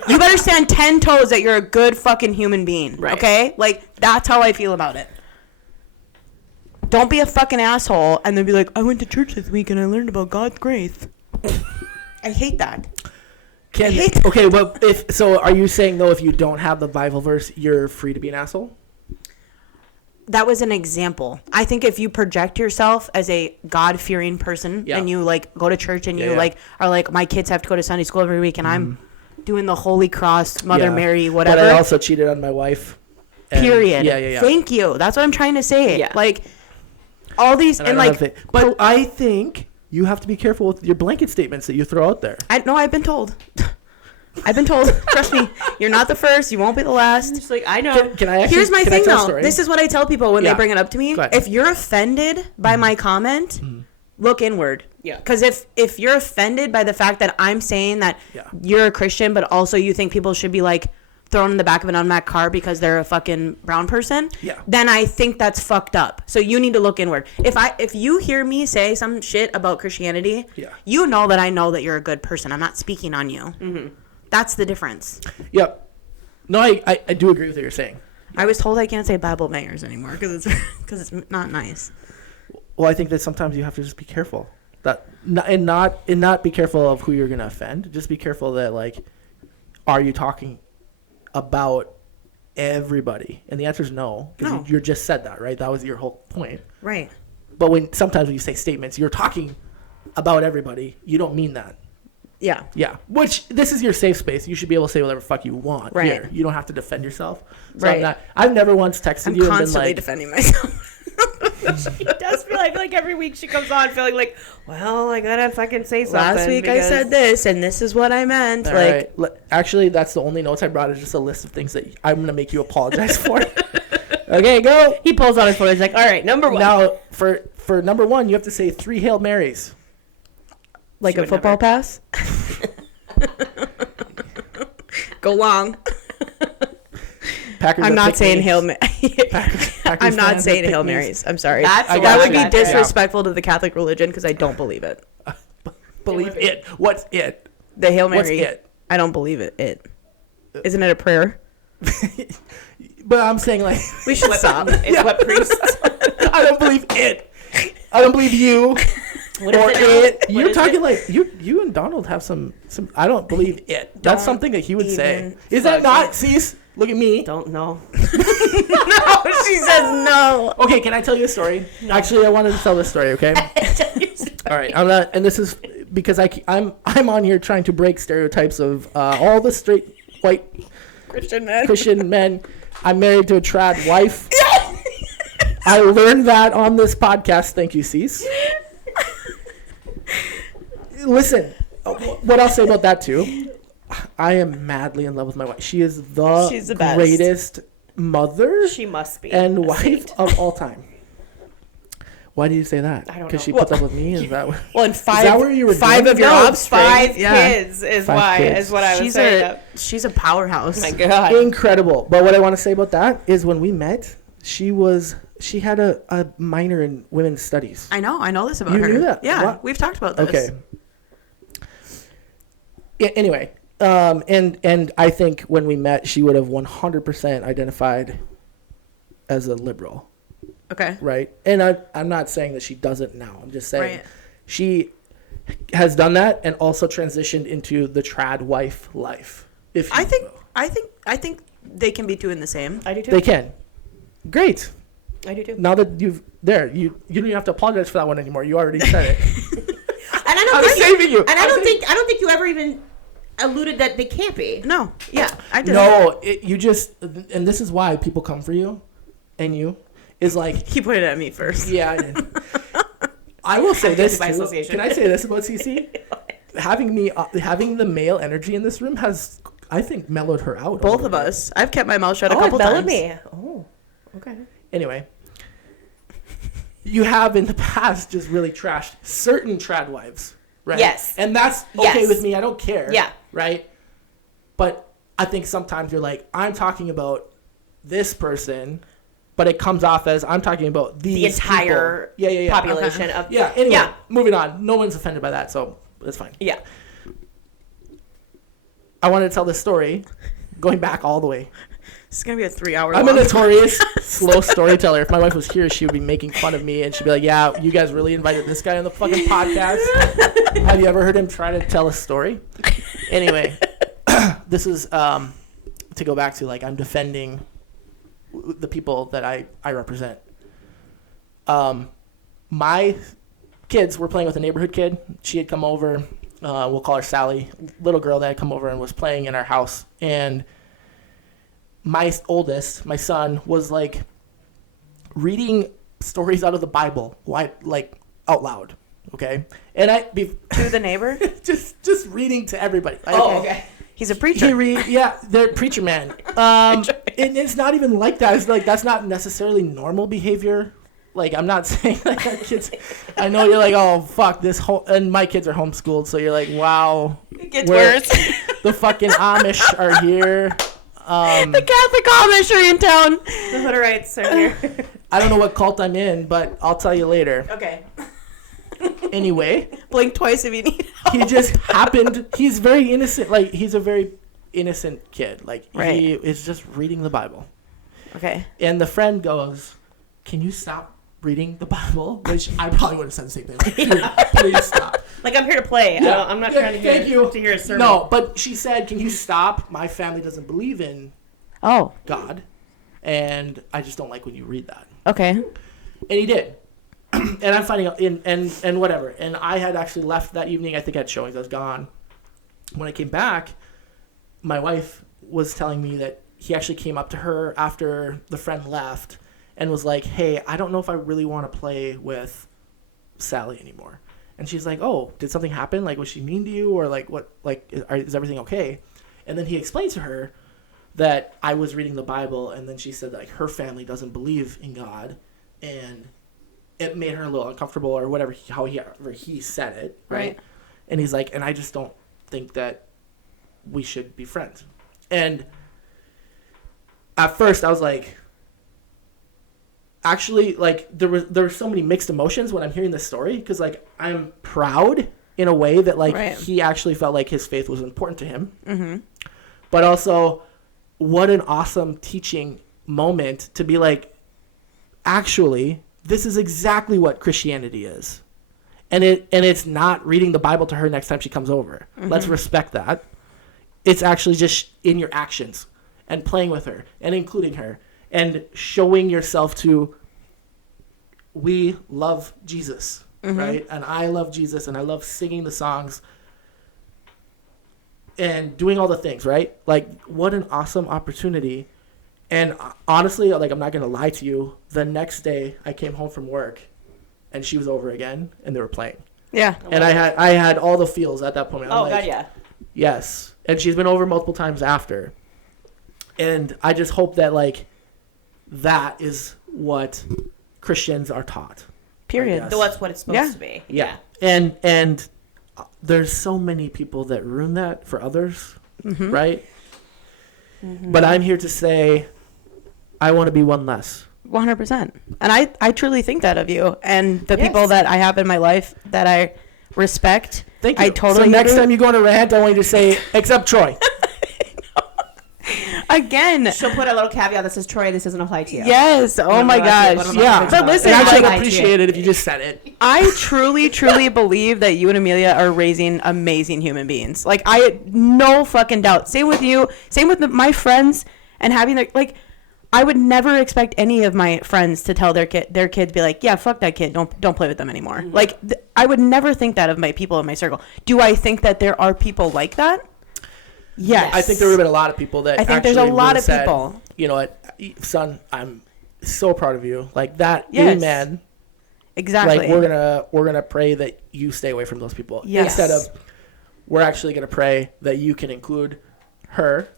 you better stand 10 toes that you're a good fucking human being. Right. Okay? Like, that's how I feel about it. Don't be a fucking asshole and then be like, I went to church this week and I learned about God's grace. I hate that. Okay, but are you saying though if you don't have the Bible verse, you're free to be an asshole? That was an example. I think if you project yourself as a God-fearing person Yeah. and you like go to church and you Yeah. like are like, my kids have to go to Sunday school every week and I'm doing the Holy Cross, Mother Yeah. Mary, whatever. But I also cheated on my wife. And- Period. Yeah. Thank you. That's what I'm trying to say. Yeah. Like all these And and I don't like have faith. But I think you have to be careful with your blanket statements that you throw out there. I've been told. I've been told. Trust me, you're not the first. You won't be the last. It's like, I know. Can I actually? Here's my can I thing tell a though. story? This is what I tell people when Yeah. they bring it up to me. Go ahead. If you're offended by my comment, look inward. Yeah. Because if you're offended by the fact that I'm saying that Yeah. you're a Christian, but also you think people should be like thrown in the back of an unpacked car because they're a fucking brown person, Yeah. then I think that's fucked up. So you need to look inward. If you hear me say some shit about Christianity, Yeah. you know that I know that you're a good person. I'm not speaking on you. Mm-hmm. That's the difference. Yep. No, I do agree with what you're saying. I was told I can't say Bible bangers anymore because it's not nice. Well, I think that sometimes you have to just be careful. Not be careful of who you're gonna offend. Just be careful that, like, are you talking about everybody? And the answer is no. No. You just said that, right? That was your whole point. Right. But sometimes when you say statements, you're talking about everybody. You don't mean that. Yeah. Yeah. Which, this is your safe space. You should be able to say whatever fuck you want Right. here. You don't have to defend yourself. So Right. I've never once texted I'm you and been constantly like, defending myself. She does feel. I feel like every week she comes on feeling like, well, I gotta fucking say something. Last week I said this, and this is what I meant. all Like, right. Actually, that's the only notes I brought is just a list of things that I'm going to make you apologize for. Okay, go. He pulls on his phone. He's like, all right, number one. Now, for number one, you have to say 3 Hail Marys. like She a would football never. pass. Go long. Packers I'm are not pick saying me. Hail Mary. Packers I'm not fans saying are Hail pick me's. Marys. I'm sorry. That's I the got That one would you. be that- yeah. disrespectful to the Catholic religion because I don't believe it. Believe it. What's it? The Hail What's Mary. it? I don't believe it. Isn't it a prayer? But I'm saying, like, We should stop. It's Yeah. what priests. I don't believe it. I don't believe you. What is or it now? it. What You're is talking it? like you and Donald have some. I don't believe it. That's Don't something that he would say. even Is that not? fucking- Cease. Look at me. Don't know. She says no. Okay, can I tell you a story? Actually, I wanted to tell this story. Okay. All right. I'm not, and this is because I'm on here trying to break stereotypes of all the straight white Christian man. Christian men. I'm married to a trad wife. I learned that on this podcast. Thank you, Cease. Listen, what I'll say about that too. I am madly in love with my wife. She is She's the best. greatest mother She must be. and a wife saint. of all time. Why do you say that? I don't Because know. she puts up with me? Is that what? Well, and five, that where you were five going? of your No, offspring. 5 Yeah. kids is 5 why kids. is what I was She's saying. she's a powerhouse. Oh my god. Incredible. But what I want to say about that is when we met, she had a minor in women's studies. I know this about You her. knew that? Yeah, What? we've talked about this. Okay. Yeah, anyway, and I think when we met, she would have 100% identified as a liberal, Okay. right? And I'm not saying that she doesn't now. I'm just saying Right. she has done that and also transitioned into the trad wife life. If you will. I think they can be doing the same. I do too. They can. Great. I do too. Now that you don't even have to apologize for that one anymore. You already said it. And I don't I was think saving you. And I don't think you ever even alluded that they can't be. No. Yeah, I did. No, you just, and this is why people come for you, and you is like, He put it at me first. yeah. I did. I will say I'm this guilty by too. association. Can I say this about CC? Having the male energy in this room has, I think, mellowed her out. a Both little of bit. us. I've kept my mouth shut a Oh, couple it mellowed times. me. Oh, okay. Anyway, you have in the past just really trashed certain trad wives, right? Yes. And that's okay Yes. with me. I don't care. Yeah. Right? But I think sometimes you're like, I'm talking about this person, but it comes off as I'm talking about The these entire people. Yeah. population Okay. of Yeah. Anyway, yeah. moving on. No one's offended by that, so that's fine. Yeah. I wanted to tell this story, going back all the way. It's gonna be a 3-hour. I'm a long. notorious slow storyteller. If my wife was here, she would be making fun of me, and she'd be like, "Yeah, you guys really invited this guy on the fucking podcast. Have you ever heard him try to tell a story?" Anyway, this is to go back to, like, I'm defending the people that I represent. My kids were playing with a neighborhood kid. She had come over. We'll call her Sally, little girl that had come over and was playing in our house, and my oldest, my son, was like reading stories out of the Bible, like out loud. Okay, and To the neighbor. just reading to everybody. Oh, okay. He's a preacher. They're preacher man. And it's not even like that. It's like that's not necessarily normal behavior. Like, I'm not saying like our kids. I know you're like, oh fuck this whole, and my kids are homeschooled, so you're like, wow, It gets where- worse. the fucking Amish are here. The Catholic Amish are in town. The Hooderites are here. I don't know what cult I'm in, but I'll tell you later. Okay. Anyway, Blink twice if you need. he just happened. He's very innocent. Like, he's a very innocent kid. Like, Right. he is just reading the Bible. Okay. And the friend goes, "Can you stop reading the Bible?" Which I probably would have said the same thing. Like, "Dude, please stop. Like, I'm here to play. I'm not trying to thank you. to hear a sermon. No, but she said, "Can you stop? My family doesn't believe in Oh, God, and I just don't like when you read that. okay. And he did. And I'm finding out, and whatever. And I had actually left that evening. I think I had showings. I was gone. When I came back, my wife was telling me that he actually came up to her after the friend left and was like, hey, I don't know if I really want to play with Sally anymore. And she's like, oh, did something happen? Like, was she mean to you? Or like, what, like, is everything okay? And then he explained to her that I was reading the Bible, and then she said that, like, her family doesn't believe in God, and it made her a little uncomfortable, or whatever, however he said it, right? And he's like, and I just don't think that we should be friends. And at first I was like, actually, like, there were so many mixed emotions when I'm hearing this story, because, like, I'm proud in a way that, like, he actually felt like his faith was important to him. Mm-hmm. But also, what an awesome teaching moment to be like, actually, this is exactly what Christianity is. And it's not reading the Bible to her next time she comes over. Mm-hmm. Let's respect that. It's actually just in your actions and playing with her and including her and showing yourself to, we love Jesus, mm-hmm. right? And I love Jesus, and I love singing the songs and doing all the things, right? Like, what an awesome opportunity. And honestly, like, I'm not going to lie to you, the next day I came home from work and she was over again and they were playing. Yeah. And I had all the feels at that point. I'm like, God, yeah. Yes. And she's been over multiple times after. And I just hope that, like, that is what Christians are taught. Period. That's what it's supposed to be. Yeah. And there's so many people that ruin that for others, mm-hmm. right? Mm-hmm. But I'm here to say, I want to be one less. 100%. And I truly think that of you. And the people that I have in my life that I respect. Thank you. I totally So next time you go on a rant, I want you to say, except Troy. Again. She'll put a little caveat that says, Troy, this doesn't apply to you. Yes. Oh my gosh. Yeah. But listen, and I would appreciate it if you just said it. I truly, truly believe that you and Amelia are raising amazing human beings. Like, I had no fucking doubt. Same with you. Same with my friends, and having their, like, I would never expect any of my friends to tell their kids, be like, yeah, fuck that kid. Don't play with them anymore. Mm-hmm. Like, I would never think that of my people in my circle. Do I think that there are people like that? Yes. I think there would have been a lot of people that I think there's a lot of people. You know what, son, I'm so proud of you. Like that, amen. Exactly. Like we're gonna pray that you stay away from those people. Yes. Instead of, we're actually gonna pray that you can include her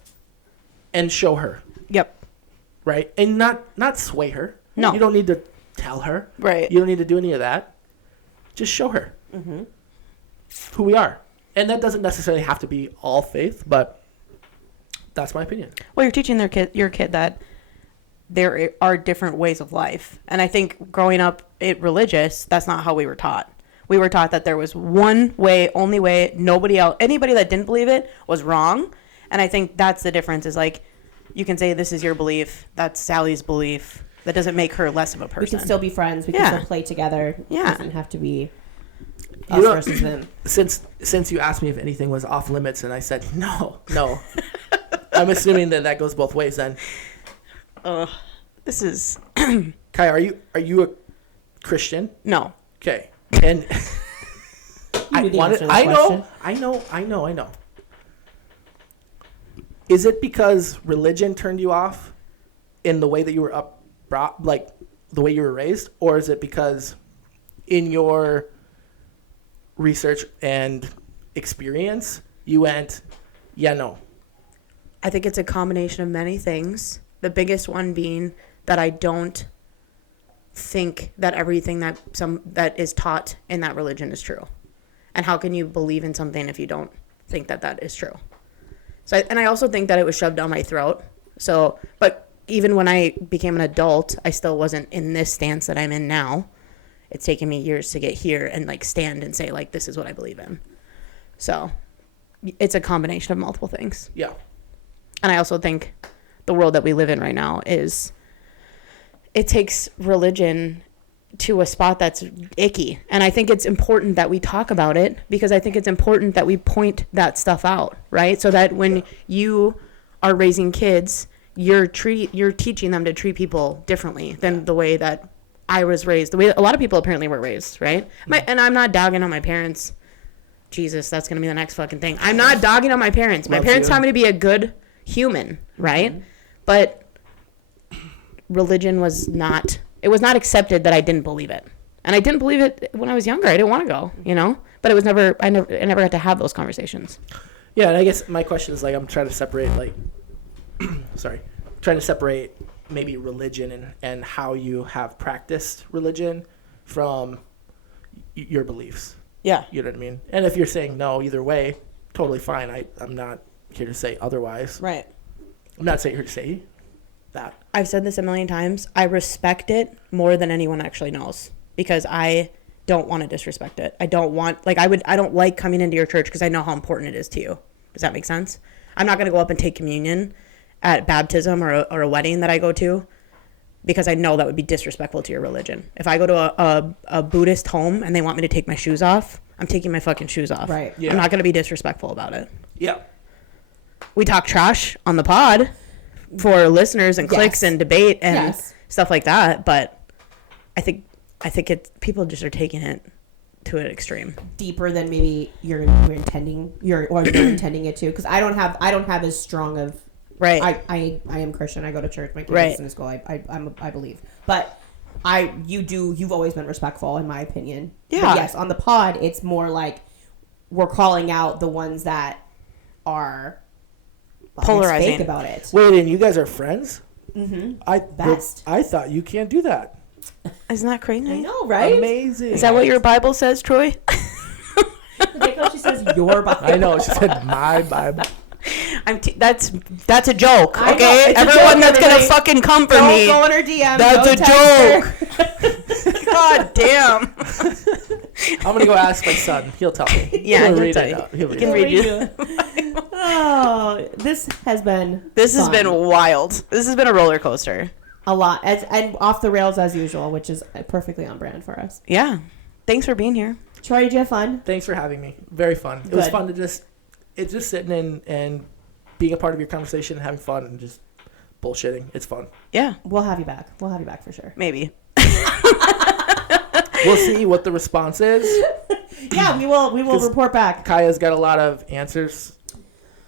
and show her. Yep. Right? And not sway her. No. You don't need to tell her. Right. You don't need to do any of that. Just show her who we are. And that doesn't necessarily have to be all faith, but that's my opinion. Well, you're teaching your kid that there are different ways of life. And I think growing up religious, that's not how we were taught. We were taught that there was one way, only way, nobody else, anybody that didn't believe it was wrong. And I think that's the difference, is like, you can say this is your belief, that's Sally's belief. That doesn't make her less of a person. We can still be friends. We can still play together. Yeah. It doesn't have to be us versus them. Since you asked me if anything was off limits, and I said no. I'm assuming that goes both ways then. This is Kiah, are you a Christian? No. Okay. And I know. Is it because religion turned you off in the way that you were like the way you were raised, or is it because in your research and experience you went, yeah, no? I think it's a combination of many things. The biggest one being that I don't think that everything that is taught in that religion is true. And how can you believe in something if you don't think that is true? So, and I also think that it was shoved down my throat. So, but even when I became an adult, I still wasn't in this stance that I'm in now. It's taken me years to get here and like stand and say like, this is what I believe in. So it's a combination of multiple things. Yeah. And I also think the world that we live in right now it takes religion to a spot that's icky. And I think it's important that we talk about it, because I think it's important that we point that stuff out, right? So that when you are raising kids, you're teaching them to treat people differently than the way that I was raised, the way a lot of people apparently were raised, right? And I'm not dogging on my parents. Jesus, that's going to be the next fucking thing. I'm not dogging on my parents. My parents taught me to be a good human, right? But religion was not accepted that I didn't believe it. And I didn't believe it when I was younger. I didn't want to go, you know? But it was I never got to have those conversations. Yeah, and I guess my question is, like, I'm trying to separate, like, maybe religion and how you have practiced religion from your beliefs. Yeah. You know what I mean? And if you're saying no either way, totally fine. I'm not here to say otherwise. Right. I'm not saying here to say that. I've said this a million times. I respect it more than anyone actually knows because I don't want to disrespect it. I don't want, like, I don't like coming into your church because I know how important it is to you. Does that make sense? I'm not going to go up and take communion at baptism or a wedding that I go to because I know that would be disrespectful to your religion. If I go to a Buddhist home and they want me to take my shoes off, I'm taking my fucking shoes off. Right. Yeah. I'm not going to be disrespectful about it. Yeah. We talk trash on the pod for listeners and clicks and debate and stuff like that, but I think people just are taking it to an extreme, deeper than maybe you're intending you're intending it to, because I don't have as strong of right. I am Christian. I go to church. My kids Right. listen to school. I believe, but you've always been respectful in my opinion. Yeah. But yes, on the pod it's more like we're calling out the ones that are Polarizing fake about it. Wait, and you guys are friends? Mm-hmm. Best. I thought you can't do that. Isn't that crazy? I know, right? Amazing. Is that what your Bible says, Troy? Like how she says your Bible. I know. She said my Bible. That's a joke, I know, okay? it's a Everyone joke, that's gonna everybody. fucking come for Don't me. go in her DM. That's Don't a text her. joke. God damn. I'm gonna go ask my son. He'll tell me. Yeah, he'll read tell it you. out. He'll He read can it. read you. Oh, this has been This has fun. been wild. This has been a roller coaster. A lot, and off the rails as usual, which is perfectly on brand for us. Yeah. Thanks for being here. Troy, did you have fun? Thanks for having me. Very fun. It was Good. fun to just sitting in and being a part of your conversation and having fun and just bullshitting. It's fun. Yeah, We'll have you back. We'll have you back for sure. maybe. We'll see what the response is. Yeah, we will report back. Kiah's got a lot of answers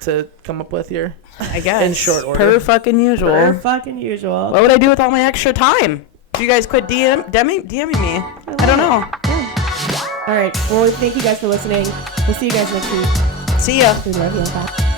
to come up with here. I guess. In short order. Per fucking usual. Per fucking usual. What would I do with all my extra time? If you guys quit DMing me, I don't know. All right. Well, thank you guys for listening. We'll see you guys next week. See ya. We love you. Bye.